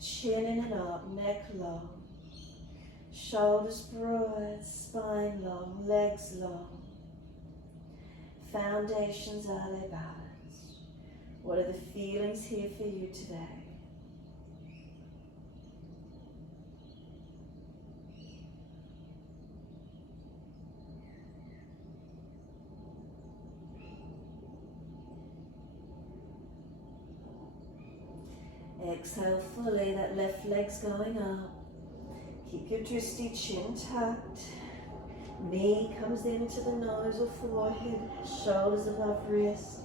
Chin in and up, neck long. Shoulders broad, spine long, legs long. Foundations, are they balanced? What are the feelings here for you today? Exhale fully, that left leg's going up. Keep your drishti, chin tucked. Knee comes into the nose or forehead, shoulders above wrist.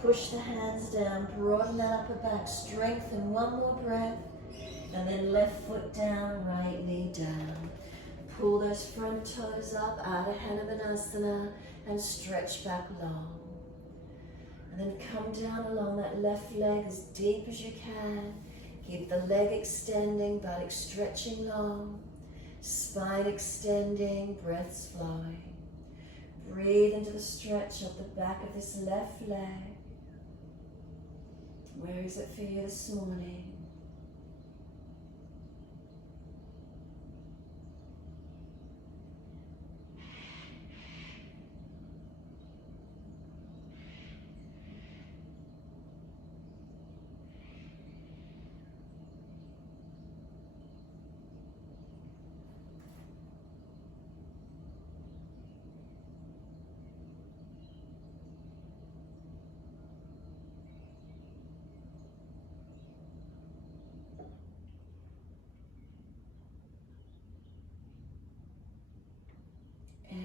Push the hands down, broaden that upper back, strengthen. 1 more breath. And then left foot down, right knee down. Pull those front toes up, Ardha Hanumanasana, and stretch back long. And then come down along that left leg as deep as you can. Keep the leg extending, buttocks stretching long. Spine extending, breaths flowing. Breathe into the stretch of the back of this left leg. Where is it for you this morning?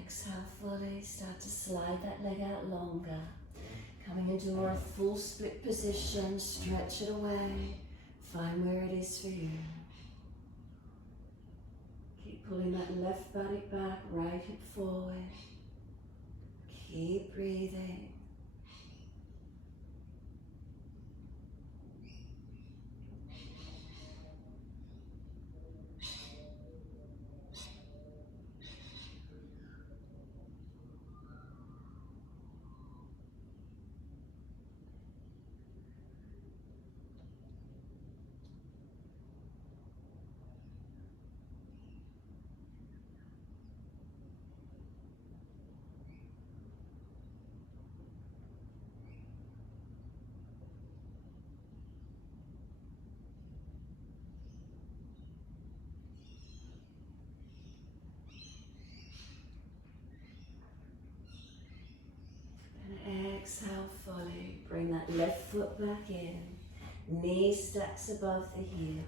Exhale fully, start to slide that leg out longer. Coming into more a full split position, stretch it away. Find where it is for you. Keep pulling that left buttock back, right hip forward. Keep breathing. exhale fully. Bring that left foot back in. Knee stacks above the heel.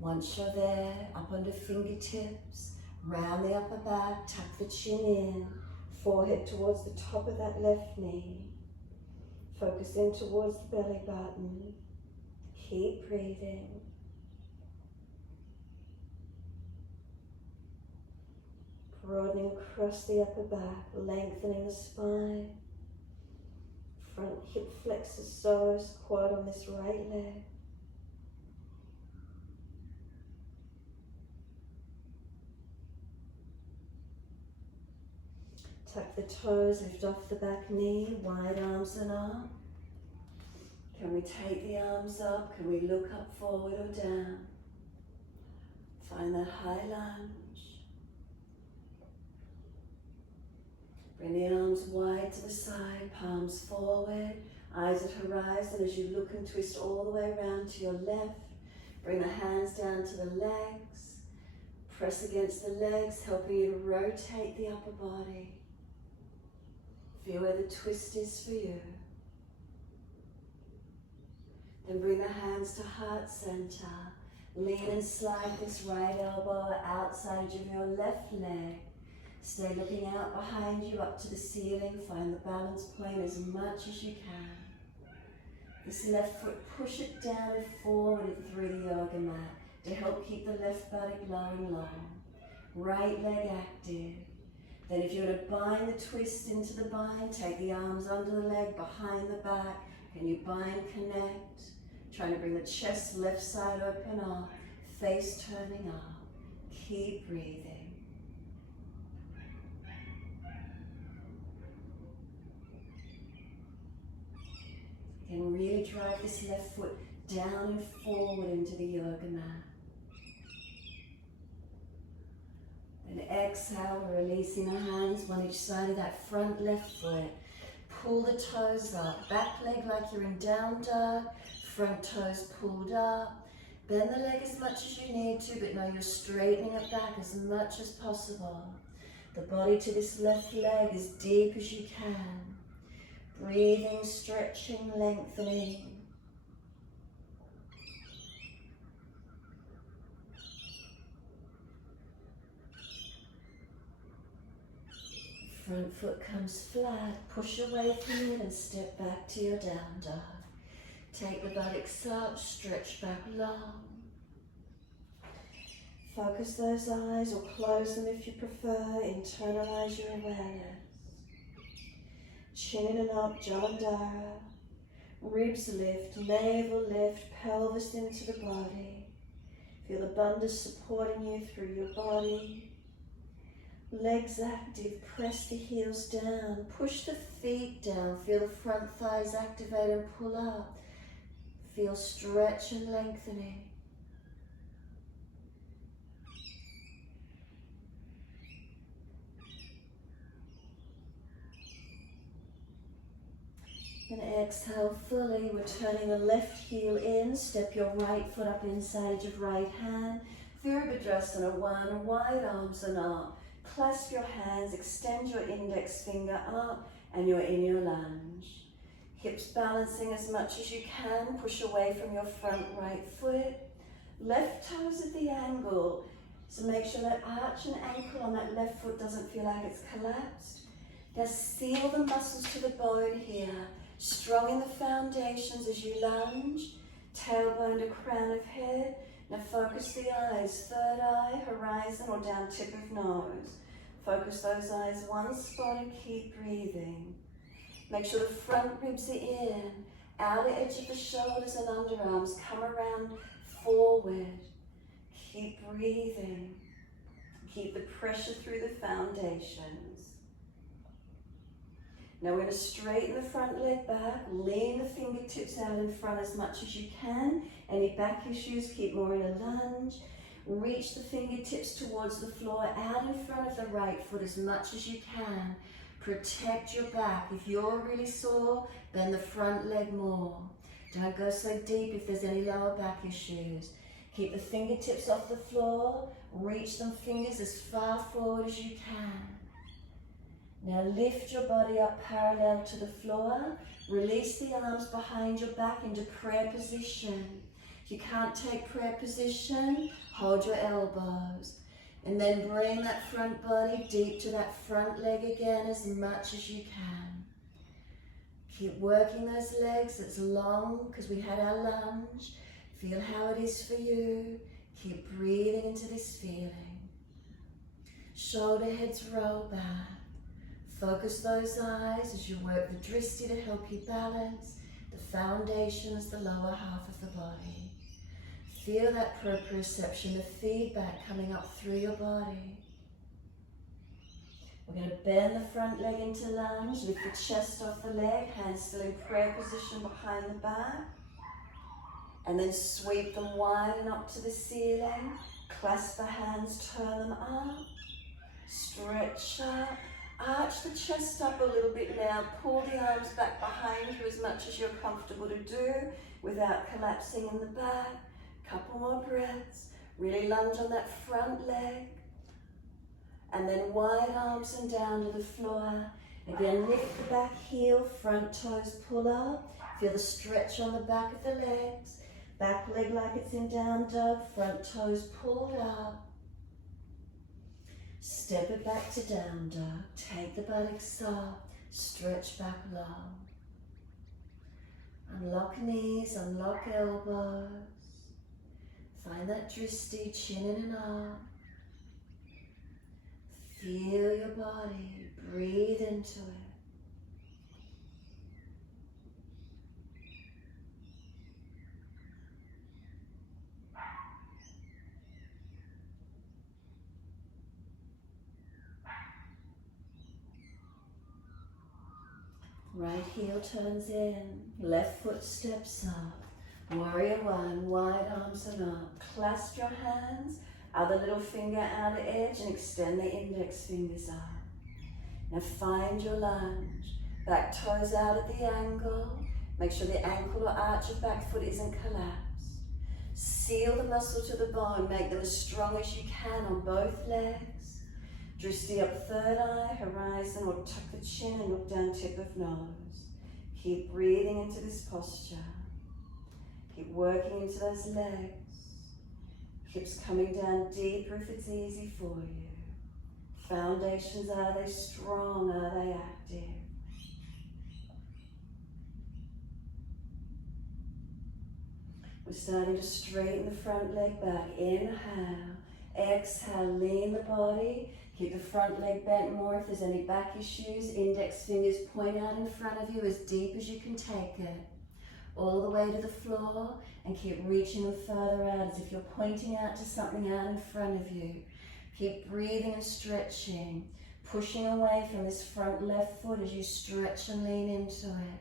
Once you're there, up onto fingertips, round the upper back, tuck the chin in, forehead towards the top of that left knee. Focus in towards the belly button. Keep breathing. Broadening across the upper back, lengthening the spine. Front hip flexors so quad on this right leg. Tuck the toes, lift off the back knee, wide arms and up. Can we take the arms up? Can we look up, forward or down? Find that high lunge. Bring the arms wide to the side, palms forward, eyes at horizon as you look and twist all the way around to your left. Bring the hands down to the legs. Press against the legs, helping you to rotate the upper body. Feel where the twist is for you. Then bring the hands to heart center. Lean and slide this right elbow outside of your left leg. Stay looking out behind you up to the ceiling. Find the balance point as much as you can. This left foot, push it down and forward through the yoga mat to help keep the left body glowing long. Right leg active. Then if you were to bind the twist into the bind, take the arms under the leg, behind the back. Can you bind, connect? Trying to bring the chest left side open up, face turning up. Keep breathing. You can really drive this left foot down and forward into the yoga mat. And exhale, releasing the hands, one each side of that front left foot. Pull the toes up, back leg like you're in down dog, front toes pulled up. Bend the leg as much as you need to, but know you're straightening it back as much as possible. The body to this left leg as deep as you can. Breathing, stretching, lengthening. Front foot comes flat, push away from it and step back to your down dog. Take the buttocks up, stretch back long. Focus those eyes or close them if you prefer, internalize your awareness. Chin in and up, Jalandhara. Ribs lift, navel lift, pelvis into the body. Feel the bandhas supporting you through your body. Legs active, press the heels down, push the feet down, feel the front thighs activate and pull up. Feel stretch and lengthening. And exhale fully, we're turning the left heel in, step your right foot up inside your right hand. Virabhadrasana 1, wide arms and up. Clasp your hands, extend your index finger up, and you're in your lunge. Hips balancing as much as you can, push away from your front right foot. Left toes at the angle, so make sure that arch and ankle on that left foot doesn't feel like it's collapsed. Now seal the muscles to the bone here, strong in the foundations as you lunge, tailbone to crown of head. Now focus the eyes, third eye, horizon or down tip of nose. Focus those eyes one spot and keep breathing. Make sure the front ribs are in, outer edge of the shoulders and underarms come around forward. Keep breathing. Keep the pressure through the foundations. Now we're going to straighten the front leg back, lean the fingertips out in front as much as you can. Any back issues, keep more in a lunge. Reach the fingertips towards the floor, out in front of the right foot as much as you can. Protect your back. If you're really sore, bend the front leg more. Don't go so deep if there's any lower back issues. Keep the fingertips off the floor. Reach them fingers as far forward as you can. Now lift your body up parallel to the floor. Release the arms behind your back into prayer position. If you can't take prayer position, hold your elbows. And then bring that front body deep to that front leg again as much as you can. Keep working those legs as long because we had our lunge. Feel how it is for you. Keep breathing into this feeling. Shoulder heads roll back. Focus those eyes as you work the drishti to help you balance. The foundation is the lower half of the body. Feel that proprioception, the feedback coming up through your body. We're going to bend the front leg into lunge, lift the chest off the leg, hands still in prayer position behind the back. And then sweep them wide and up to the ceiling. Clasp the hands, turn them up. Stretch up. Arch the chest up a little bit now. Pull the arms back behind you as much as you're comfortable to do without collapsing in the back. Couple more breaths. Really lunge on that front leg. And then wide arms and down to the floor. Again, lift the back heel, front toes pull up. Feel the stretch on the back of the legs. Back leg like it's in down dog, front toes pulled up. Step it back to down dog. Take the buttocks up, stretch back long. Unlock knees, unlock elbows. Find that drishti, chin in and up. Feel your body, breathe into it. Right heel turns in, left foot steps up. Warrior one, wide arms and up. Clasp your hands, other little finger outer edge and extend the index fingers up. Now find your lunge. Back toes out at the angle. Make sure the ankle or arch of back foot isn't collapsed. Seal the muscle to the bone, make them as strong as you can on both legs. Drishti up third eye, horizon, or tuck the chin and look down tip of nose. Keep breathing into this posture. Keep working into those legs. Hips coming down deeper if it's easy for you. Foundations, are they strong? Are they active? We're starting to straighten the front leg back. Inhale. Exhale, lean the body. Keep the front leg bent more if there's any back issues. Index fingers point out in front of you as deep as you can take it. All the way to the floor and keep reaching them further out as if you're pointing out to something out in front of you. Keep breathing and stretching, pushing away from this front left foot as you stretch and lean into it.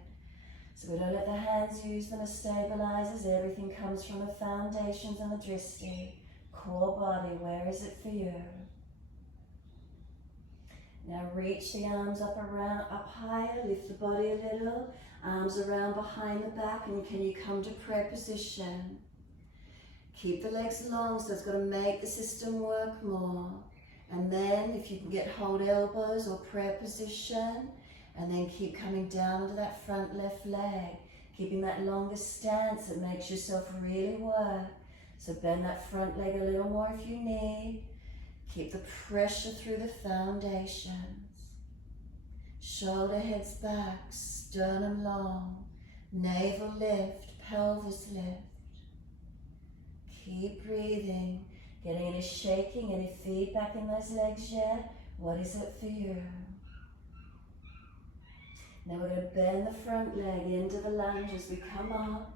So we don't let the hands use them as stabilizers. Everything comes from the foundations and the drishti. Core body, where is it for you? Now reach the arms up higher, lift the body a little, arms around behind the back, and can you come to prayer position? Keep the legs long, so it's got to make the system work more. And then if you can hold elbows or prayer position, and then keep coming down onto that front left leg, keeping that longer stance. It makes yourself really work. So bend that front leg a little more if you need. Keep the pressure through the foundations. Shoulder heads back, sternum long, navel lift, pelvis lift. Keep breathing. Getting any shaking, any feedback in those legs yet? What is it for you? Now we're going to bend the front leg into the lunge as we come up.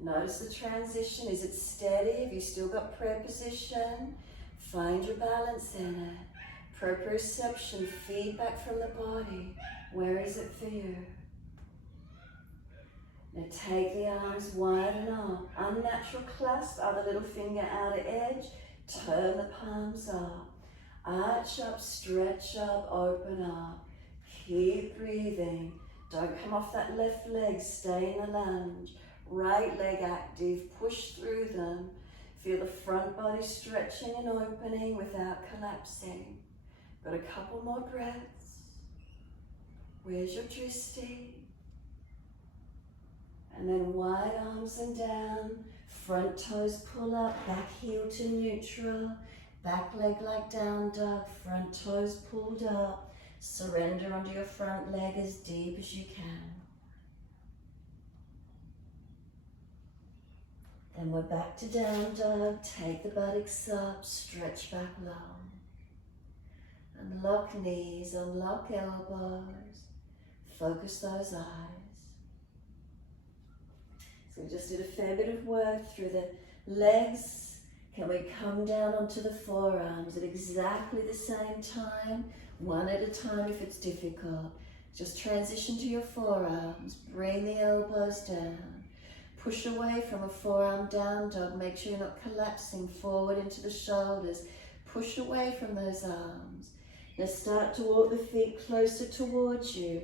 Notice the transition. Is it steady? Have you still got prayer position? Find your balance in it. Proprioception, feedback from the body. Where is it for you? Now take the arms wide and up. Unnatural clasp, other little finger outer edge. Turn the palms up. Arch up, stretch up, open up. Keep breathing. Don't come off that left leg, stay in the lunge. Right leg active, push through them. Feel the front body stretching and opening without collapsing. Got a couple more breaths. Where's your drishti? And then wide arms and down, front toes pull up, back heel to neutral, back leg like down dog, front toes pulled up, surrender onto your front leg as deep as you can. Then we're back to down dog, take the buttocks up, stretch back long. Unlock knees, unlock elbows, focus those eyes. So we just did a fair bit of work through the legs. Can we come down onto the forearms at exactly the same time? One at a time if it's difficult. Just transition to your forearms, bring the elbows down. Push away from a forearm down dog. Make sure you're not collapsing forward into the shoulders. Push away from those arms. Now start to walk the feet closer towards you.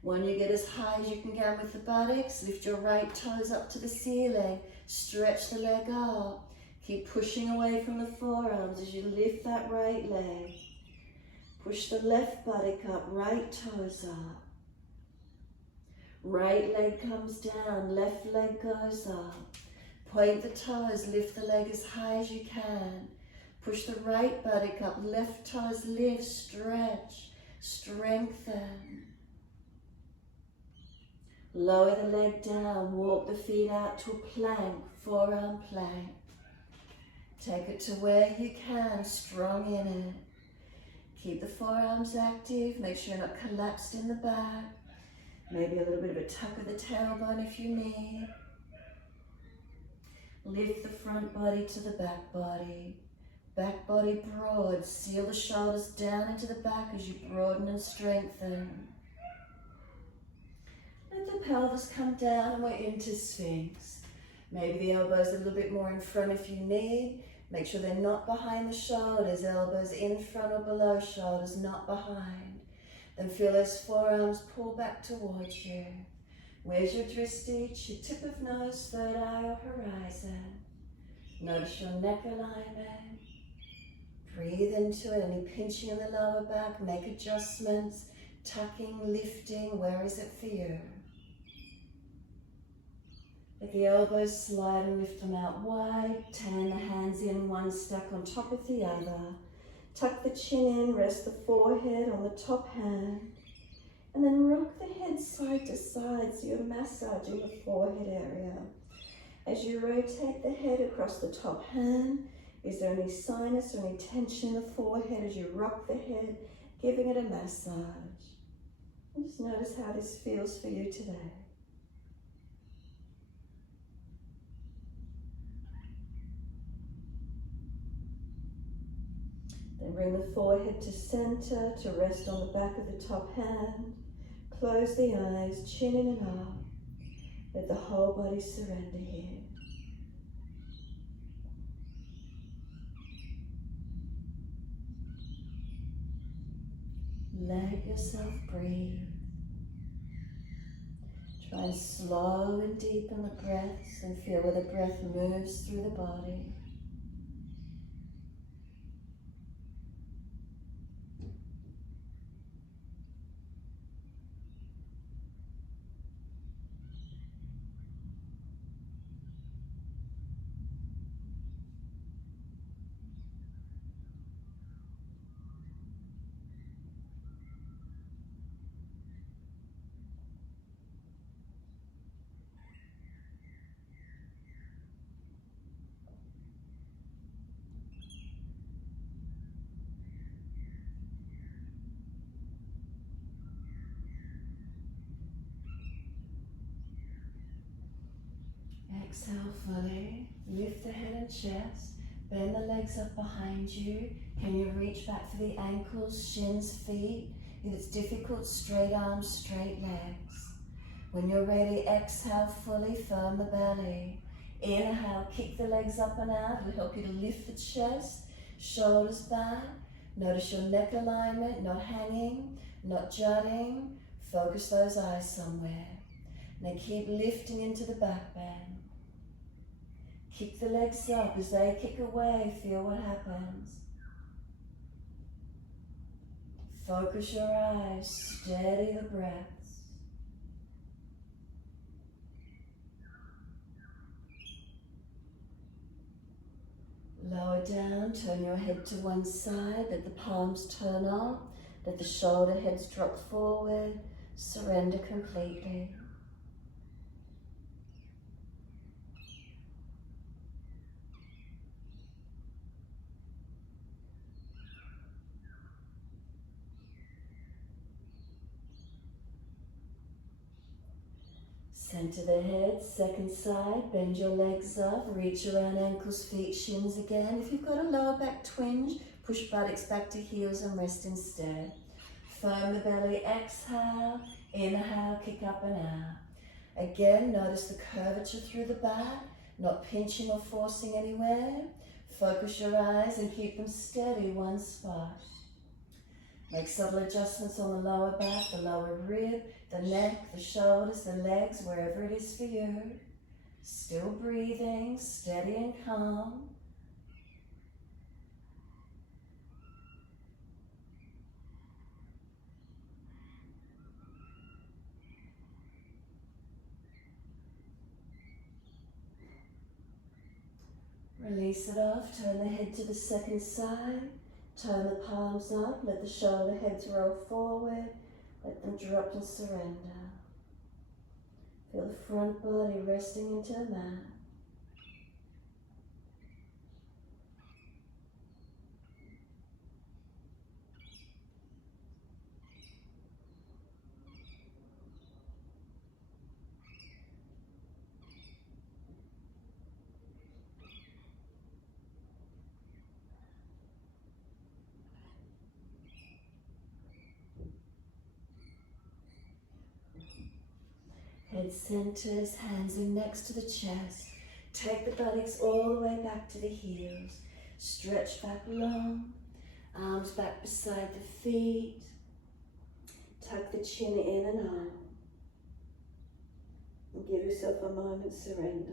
When you get as high as you can go with the buttocks, lift your right toes up to the ceiling. Stretch the leg up. Keep pushing away from the forearms as you lift that right leg. Push the left buttock up, right toes up. Right leg comes down, left leg goes up. Point the toes, lift the leg as high as you can. Push the right buttock up, left toes lift, stretch, strengthen. Lower the leg down, walk the feet out to a plank, forearm plank. Take it to where you can, strong in it. Keep the forearms active, make sure you're not collapsed in the back. Maybe a little bit of a tuck of the tailbone if you need. Lift the front body to the back body. Back body broad, seal the shoulders down into the back as you broaden and strengthen. Let the pelvis come down and we're into Sphinx. Maybe the elbows a little bit more in front if you need. Make sure they're not behind the shoulders, elbows in front or below shoulders, not behind. Then feel those forearms pull back towards you. Where's your drishti? Your tip of nose, third eye or horizon. Notice your neck alignment. Breathe into it. Any pinching in the lower back, make adjustments. Tucking, lifting, where is it for you? Let the elbows slide and lift them out wide. Turn the hands in, one stack on top of the other. Tuck the chin in, rest the forehead on the top hand. And then rock the head side to side so you're massaging the forehead area. As you rotate the head across the top hand, is there any sinus or any tension in the forehead as you rock the head, giving it a massage? And just notice how this feels for you today. Then bring the forehead to center to rest on the back of the top hand. Close the eyes, chin in and up. Let the whole body surrender here. Let yourself breathe. Try and slow and deepen the breaths and feel where the breath moves through the body. Exhale fully, lift the head and chest, bend the legs up behind you. Can you reach back for the ankles, shins, feet? If it's difficult, straight arms, straight legs. When you're ready, exhale fully, firm the belly. Inhale, kick the legs up and out. It'll help you to lift the chest, shoulders back. Notice your neck alignment, not hanging, not jutting. Focus those eyes somewhere. Now keep lifting into the back bend. Kick the legs up. As they kick away, feel what happens. Focus your eyes, steady the breaths. Lower down, turn your head to one side, let the palms turn up, let the shoulder heads drop forward, surrender completely. Center the head, second side, bend your legs up, reach around ankles, feet, shins again. If you've got a lower back twinge, push buttocks back to heels and rest instead. Firm the belly, exhale, inhale, kick up and out. Again, notice the curvature through the back, not pinching or forcing anywhere. Focus your eyes and keep them steady, one spot. Make subtle adjustments on the lower back, the lower rib, the neck, the shoulders, the legs, wherever it is for you. Still breathing, steady and calm. Release it off, turn the head to the second side, turn the palms up, let the shoulder heads roll forward, let them drop and surrender. Feel the front body resting into the mat. Head centers, hands in next to the chest. Take the buttocks all the way back to the heels. Stretch back long, arms back beside the feet. Tuck the chin in and on. And give yourself a moment's surrender.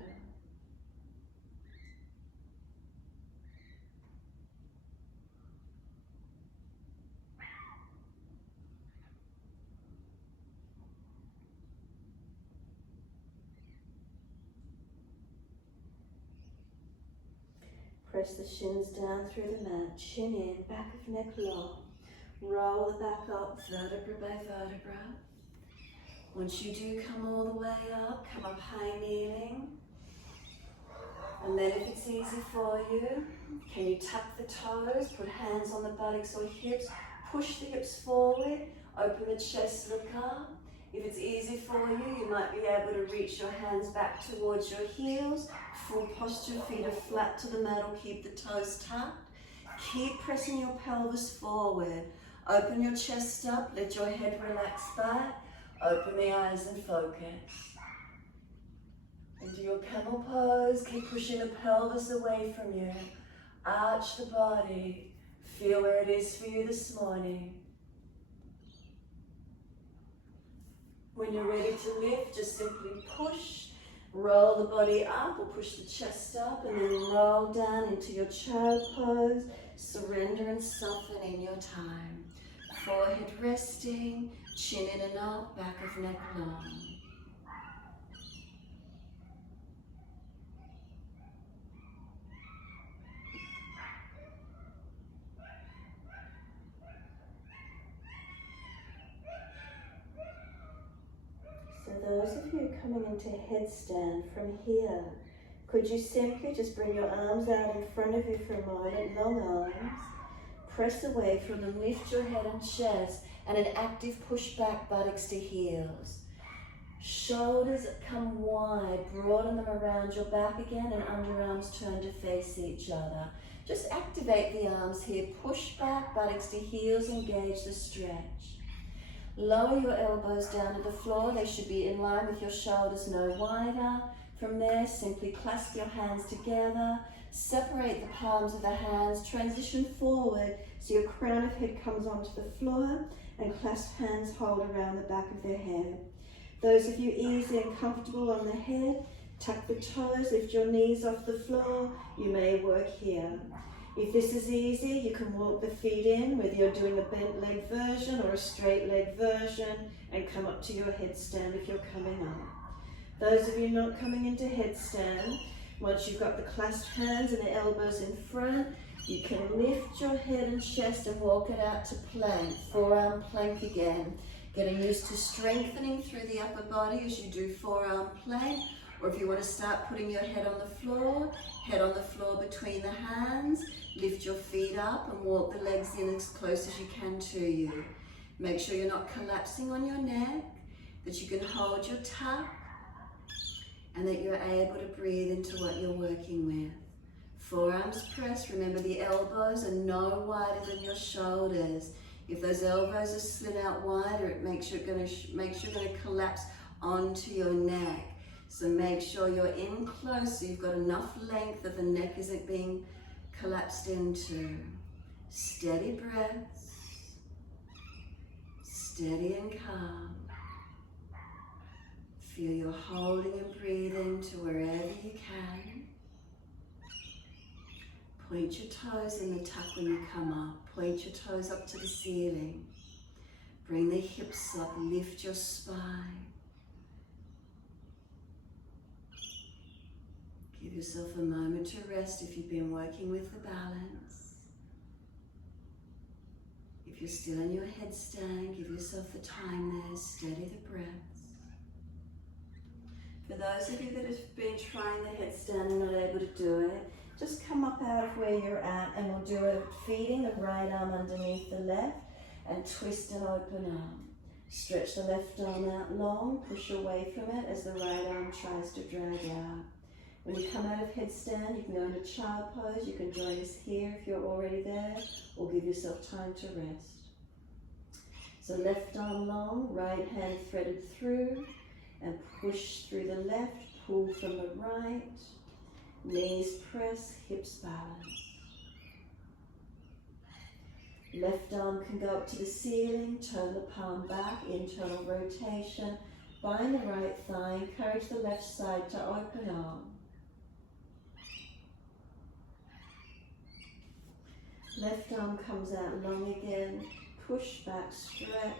Press the shins down through the mat, chin in, back of neck long. Roll the back up, vertebra by vertebra. Once you do come all the way up, come up high kneeling. And then if it's easy for you, can you tuck the toes, put hands on the buttocks or hips, push the hips forward, open the chest, look up. If it's easy for you, you might be able to reach your hands back towards your heels. Full posture, feet are flat to the mat or keep the toes tucked. Keep pressing your pelvis forward. Open your chest up, let your head relax back. Open the eyes and focus. Into your camel pose, keep pushing the pelvis away from you. Arch the body. Feel where it is for you this morning. When you're ready to lift, just simply push. Roll the body up or push the chest up and then roll down into your child pose. Surrender and soften in your time. Forehead resting, chin in and up, back of neck long. Those of you coming into headstand from here, could you simply just bring your arms out in front of you for a moment, long arms, press away from them, lift your head and chest, and an active push back, buttocks to heels. Shoulders come wide, broaden them around your back again, and underarms turn to face each other. Just activate the arms here, push back, buttocks to heels, engage the stretch. Lower your elbows down to the floor. They should be in line with your shoulders, no wider. From there, simply clasp your hands together. Separate the palms of the hands. Transition forward so your crown of head comes onto the floor and clasp hands hold around the back of the head. Those of you easy and comfortable on the head, tuck the toes, lift your knees off the floor. You may work here. If this is easy, you can walk the feet in, whether you're doing a bent leg version or a straight leg version, and come up to your headstand if you're coming up. Those of you not coming into headstand, once you've got the clasped hands and the elbows in front, you can lift your head and chest and walk it out to plank, forearm plank again. Getting used to strengthening through the upper body as you do forearm plank, or if you want to start putting your head on the floor between the hands, lift your feet up and walk the legs in as close as you can to you. Make sure you're not collapsing on your neck, that you can hold your tuck, and that you're able to breathe into what you're working with. Forearms press. Remember, the elbows are no wider than your shoulders. If those elbows are slid out wider, it makes you're going to collapse onto your neck. So make sure you're in close so you've got enough length that the neck isn't being collapsed into. Steady breaths. Steady and calm. Feel you're holding and breathing to wherever you can. Point your toes in the tuck when you come up. Point your toes up to the ceiling. Bring the hips up, lift your spine. Give yourself a moment to rest if you've been working with the balance. If you're still in your headstand, give yourself the time there, steady the breaths. For those of you that have been trying the headstand and not able to do it, just come up out of where you're at and we'll do a feeding the right arm underneath the left and twist and open arm. Stretch the left arm out long, push away from it as the right arm tries to drag out. When you come out of headstand, you can go into child pose. You can join us here if you're already there, or give yourself time to rest. So left arm long, right hand threaded through, and push through the left, pull from the right. Knees press, hips balance. Left arm can go up to the ceiling, turn the palm back, internal rotation. Bind the right thigh, encourage the left side to open arm. Left arm comes out long again, push back, stretch.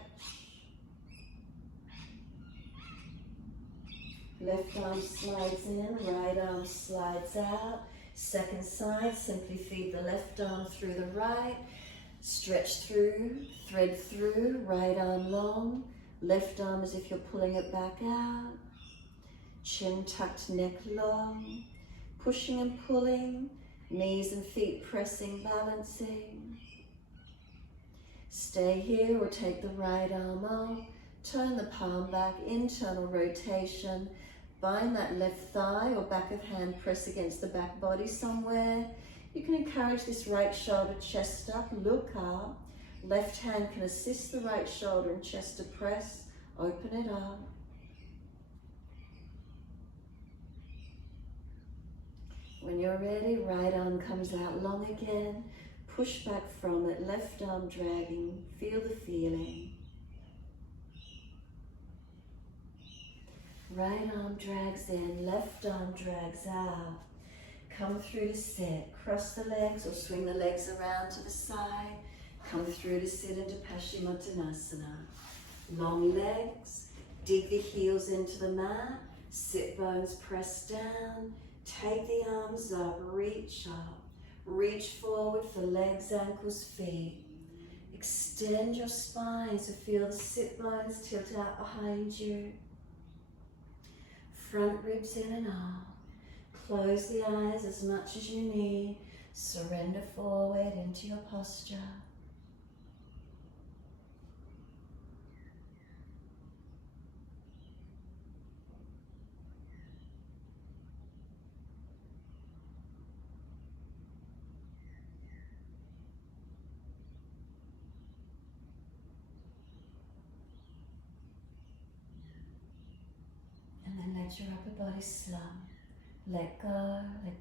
Left arm slides in, right arm slides out. Second side, simply feed the left arm through the right. Stretch through, thread through, right arm long. Left arm as if you're pulling it back out. Chin tucked, neck long. Pushing and pulling, knees and feet pressing, balancing. Stay here or take the right arm off. Turn the palm back, internal rotation. Bind that left thigh or back of hand, press against the back body somewhere. You can encourage this right shoulder, chest up, look up. Left hand can assist the right shoulder and chest to press, open it up. When you're ready, right arm comes out long again. Push back from it, left arm dragging, feel the feeling. Right arm drags in, left arm drags out. Come through to sit, cross the legs or swing the legs around to the side. Come through to sit into Paschimottanasana. Long legs, dig the heels into the mat, sit bones press down, take the arms up, reach up. Reach forward for legs, ankles, feet. Extend your spine so feel the sit bones tilt out behind you. Front ribs in and out. Close the eyes as much as you need. Surrender forward into your posture. Let your upper body slump. Let go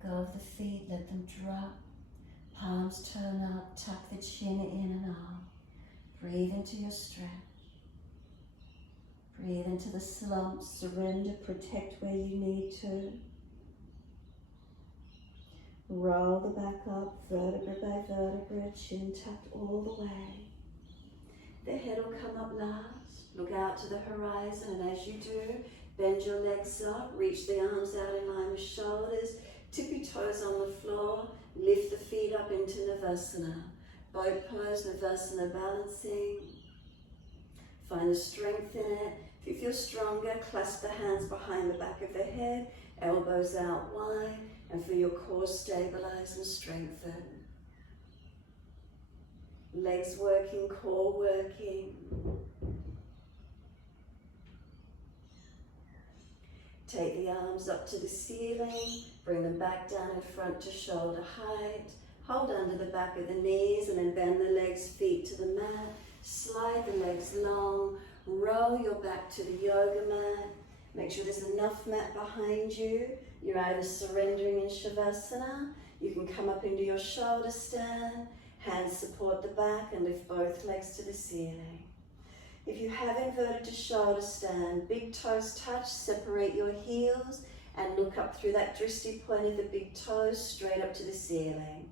of the feet, let them drop. Palms turn up, tuck the chin in and out. Breathe into your stretch. Breathe into the slump, surrender, protect where you need to. Roll the back up, vertebra by vertebra, chin tucked all the way. The head will come up last. Look out to the horizon, and as you do, bend your legs up, reach the arms out in line with shoulders, tippy toes on the floor, lift the feet up into Navasana. Boat pose, Navasana balancing. Find the strength in it. If you feel stronger, clasp the hands behind the back of the head, elbows out wide, and feel your core stabilize and strengthen. Legs working, core working. Take the arms up to the ceiling, bring them back down in front to shoulder height. Hold under the back of the knees and then bend the legs, feet to the mat. Slide the legs long, roll your back to the yoga mat. Make sure there's enough mat behind you. You're either surrendering in Shavasana, you can come up into your shoulder stand, hands support the back and lift both legs to the ceiling. If you have inverted to shoulder stand, big toes touch, separate your heels and look up through that drishti point of the big toes straight up to the ceiling.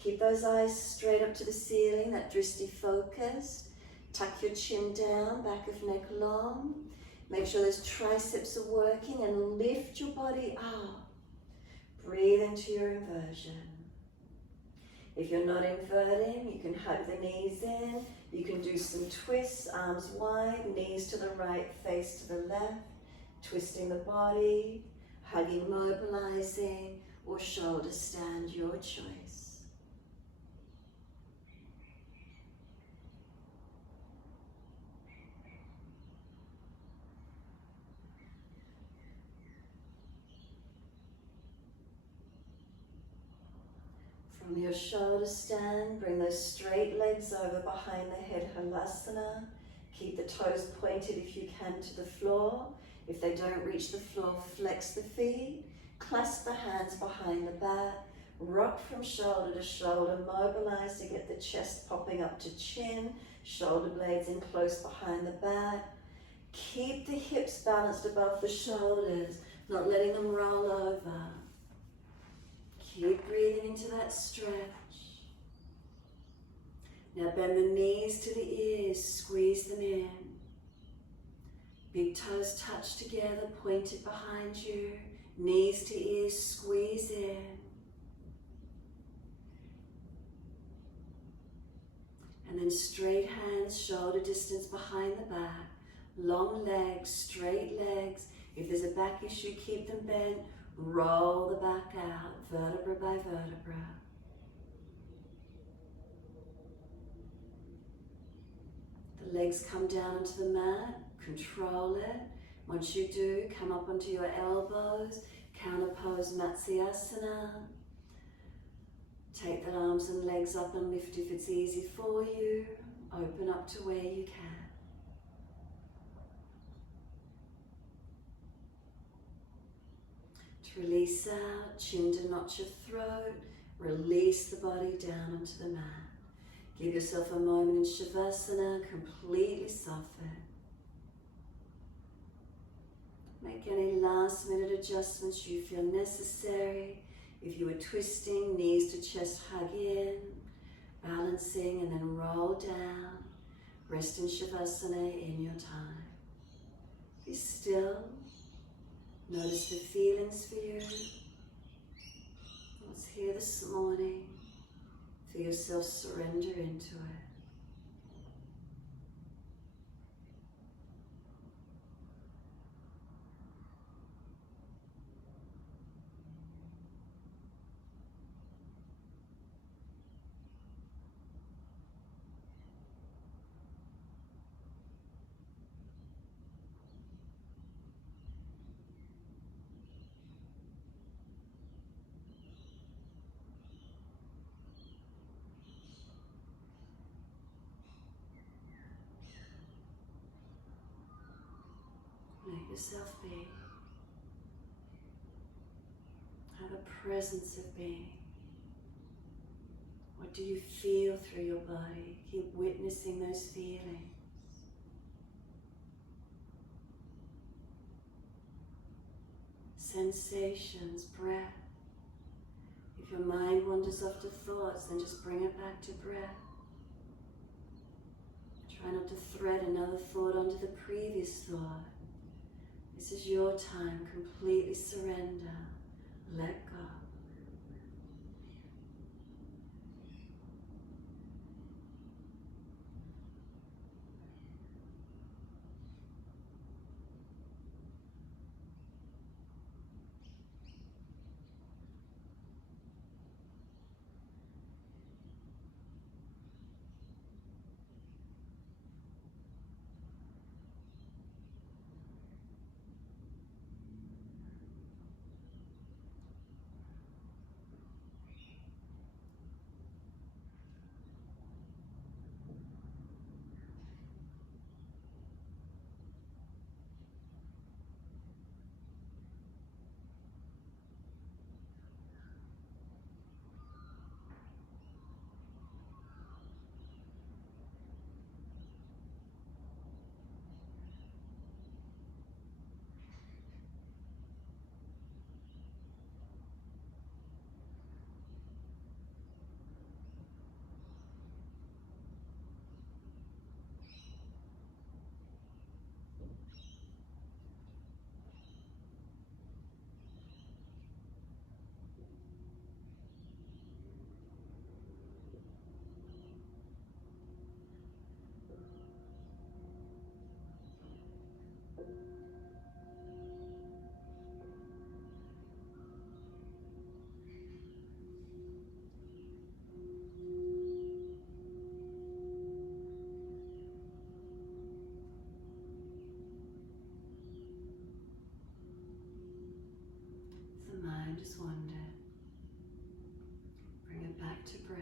Keep those eyes straight up to the ceiling, that drishti focused. Tuck your chin down, back of neck long. Make sure those triceps are working and lift your body up. Breathe into your inversion. If you're not inverting, you can hug the knees in. You can do some twists, arms wide, knees to the right, face to the left. Twisting the body, hugging, mobilizing, or shoulder stand, your choice. From your shoulder stand, bring those straight legs over behind the head, Halasana. Keep the toes pointed if you can to the floor. If they don't reach the floor, flex the feet. Clasp the hands behind the back. Rock from shoulder to shoulder. Mobilize to get the chest popping up to chin. Shoulder blades in close behind the back. Keep the hips balanced above the shoulders, not letting them roll over. Keep breathing into that stretch. Now bend the knees to the ears, squeeze them in. Big toes touch together, pointed behind you. Knees to ears, squeeze in. And then straight hands, shoulder distance behind the back. Long legs, straight legs. If there's a back issue, keep them bent. Roll the back out, vertebra by vertebra. The legs come down onto the mat, control it. Once you do, come up onto your elbows, counter pose Matsyasana. Take the arms and legs up and lift if it's easy for you. Open up to where you can. Release out, chin to notch your throat, release the body down onto the mat. Give yourself a moment in Shavasana, completely soften. Make any last minute adjustments you feel necessary. If you were twisting, knees to chest hug in, balancing and then roll down. Rest in Shavasana in your time. Be still. Notice the feelings for you. What's here this morning? Feel yourself surrender into it. Let yourself be. Have a presence of being. What do you feel through your body? Keep witnessing those feelings. Sensations, breath. If your mind wanders off to thoughts, then just bring it back to breath. Try not to thread another thought onto the previous thought. This is your time. Completely surrender. Let go. Just wander. Bring it back to breath.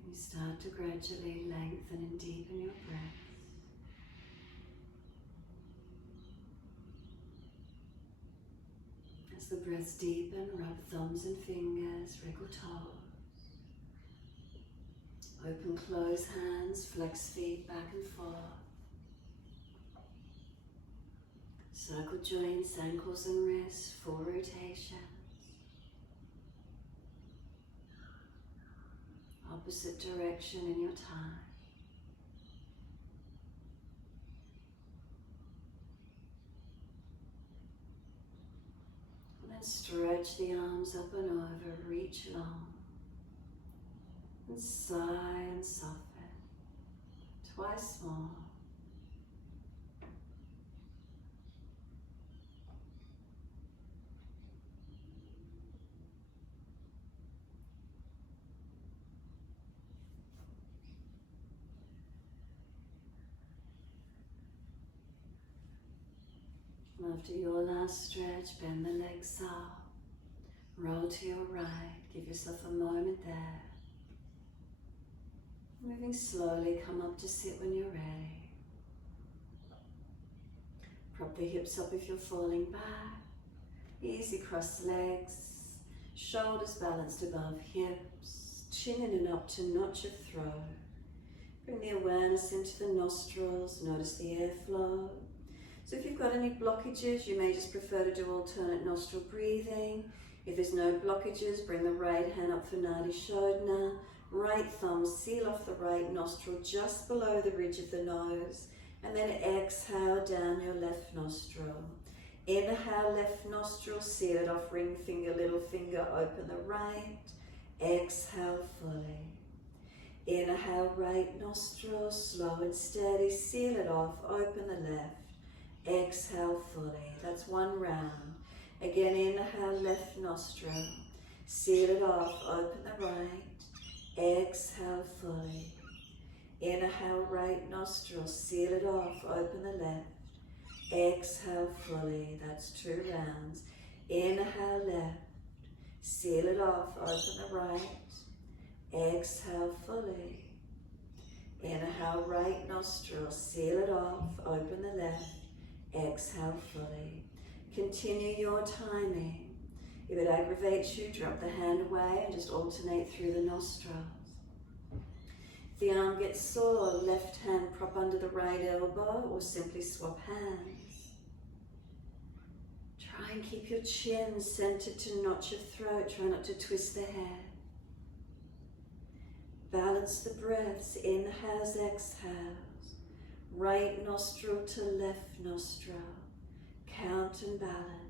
Can you start to gradually lengthen and deepen your breath? As the breaths deepen, rub thumbs and fingers, wriggle toes. Open, close hands, flex feet back and forth. Circle joints, ankles and wrists, full rotations. Opposite direction in your time. And then stretch the arms up and over, reach long. And sigh and soften. Twice more. After your last stretch, bend the legs up, roll to your right, give yourself a moment there. Moving slowly, come up to sit when you're ready. Prop the hips up if you're falling back. Easy cross legs, shoulders balanced above hips, chin in and up to notch your throat. Bring the awareness into the nostrils, notice the airflow. So if you've got any blockages, you may just prefer to do alternate nostril breathing. If there's no blockages, bring the right hand up for Nadi Shodhana. Right thumb, seal off the right nostril just below the ridge of the nose. And then exhale down your left nostril. Inhale, left nostril, seal it off, ring finger, little finger, open the right. Exhale fully. Inhale, right nostril, slow and steady, seal it off, open the left. Exhale fully. That's one round. Again, inhale, left nostril. Seal it off, open the right. Exhale fully. Inhale, right nostril. Seal it off, open the left. Exhale fully. That's 2 rounds. Inhale, left. Seal it off, open the right. Exhale fully. Inhale, right nostril. Seal it off, open the left. Exhale fully. Continue your timing. If it aggravates you, drop the hand away and just alternate through the nostrils. If the arm gets sore, left hand prop under the right elbow or simply swap hands. Try and keep your chin centered to not your throat. Try not to twist the head. Balance the breaths, inhales, exhales. Right nostril to left nostril. Count and balance.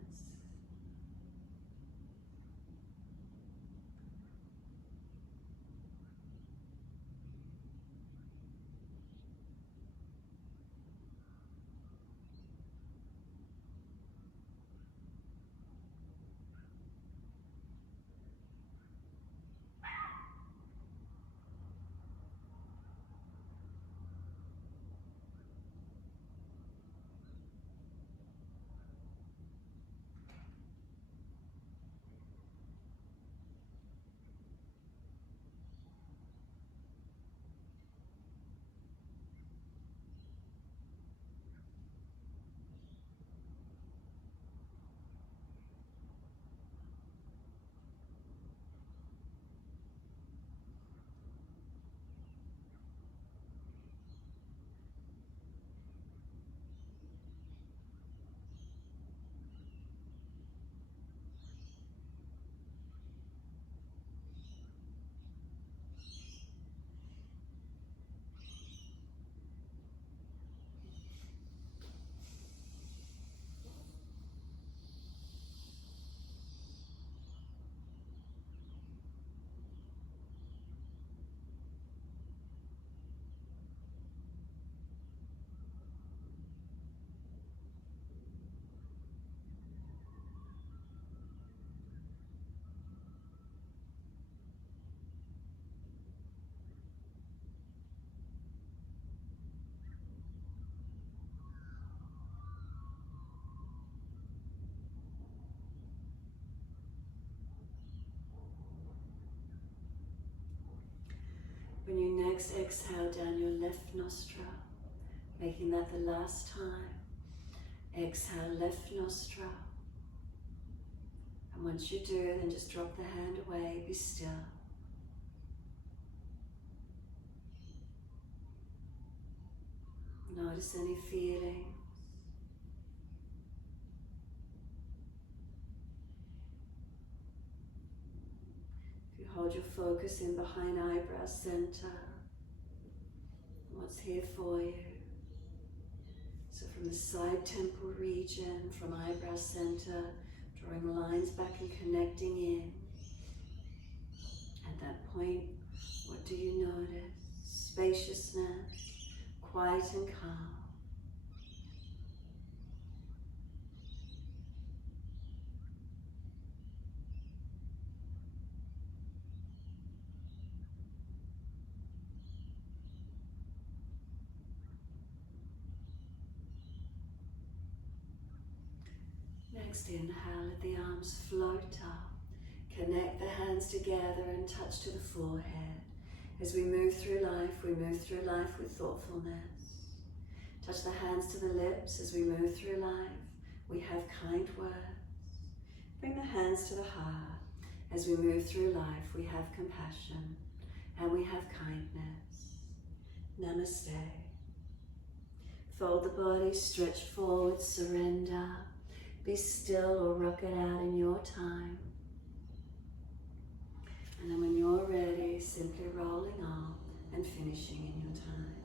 When you next exhale down your left nostril, making that the last time, exhale left nostril. And once you do, then just drop the hand away, be still. Notice any feelings. Hold your focus in behind eyebrow center. What's here for you? So from the side temple region, from eyebrow center, drawing lines back and connecting in. At that point, what do you notice? Spaciousness, quiet and calm. Next inhale, let the arms float up. Connect the hands together and touch to the forehead. As we move through life with thoughtfulness. Touch the hands to the lips as we move through life. We have kind words. Bring the hands to the heart. As we move through life, we have compassion and we have kindness. Namaste. Fold the body, stretch forward, surrender. Be still or rock it out in your time. And then when you're ready, simply rolling on and finishing in your time.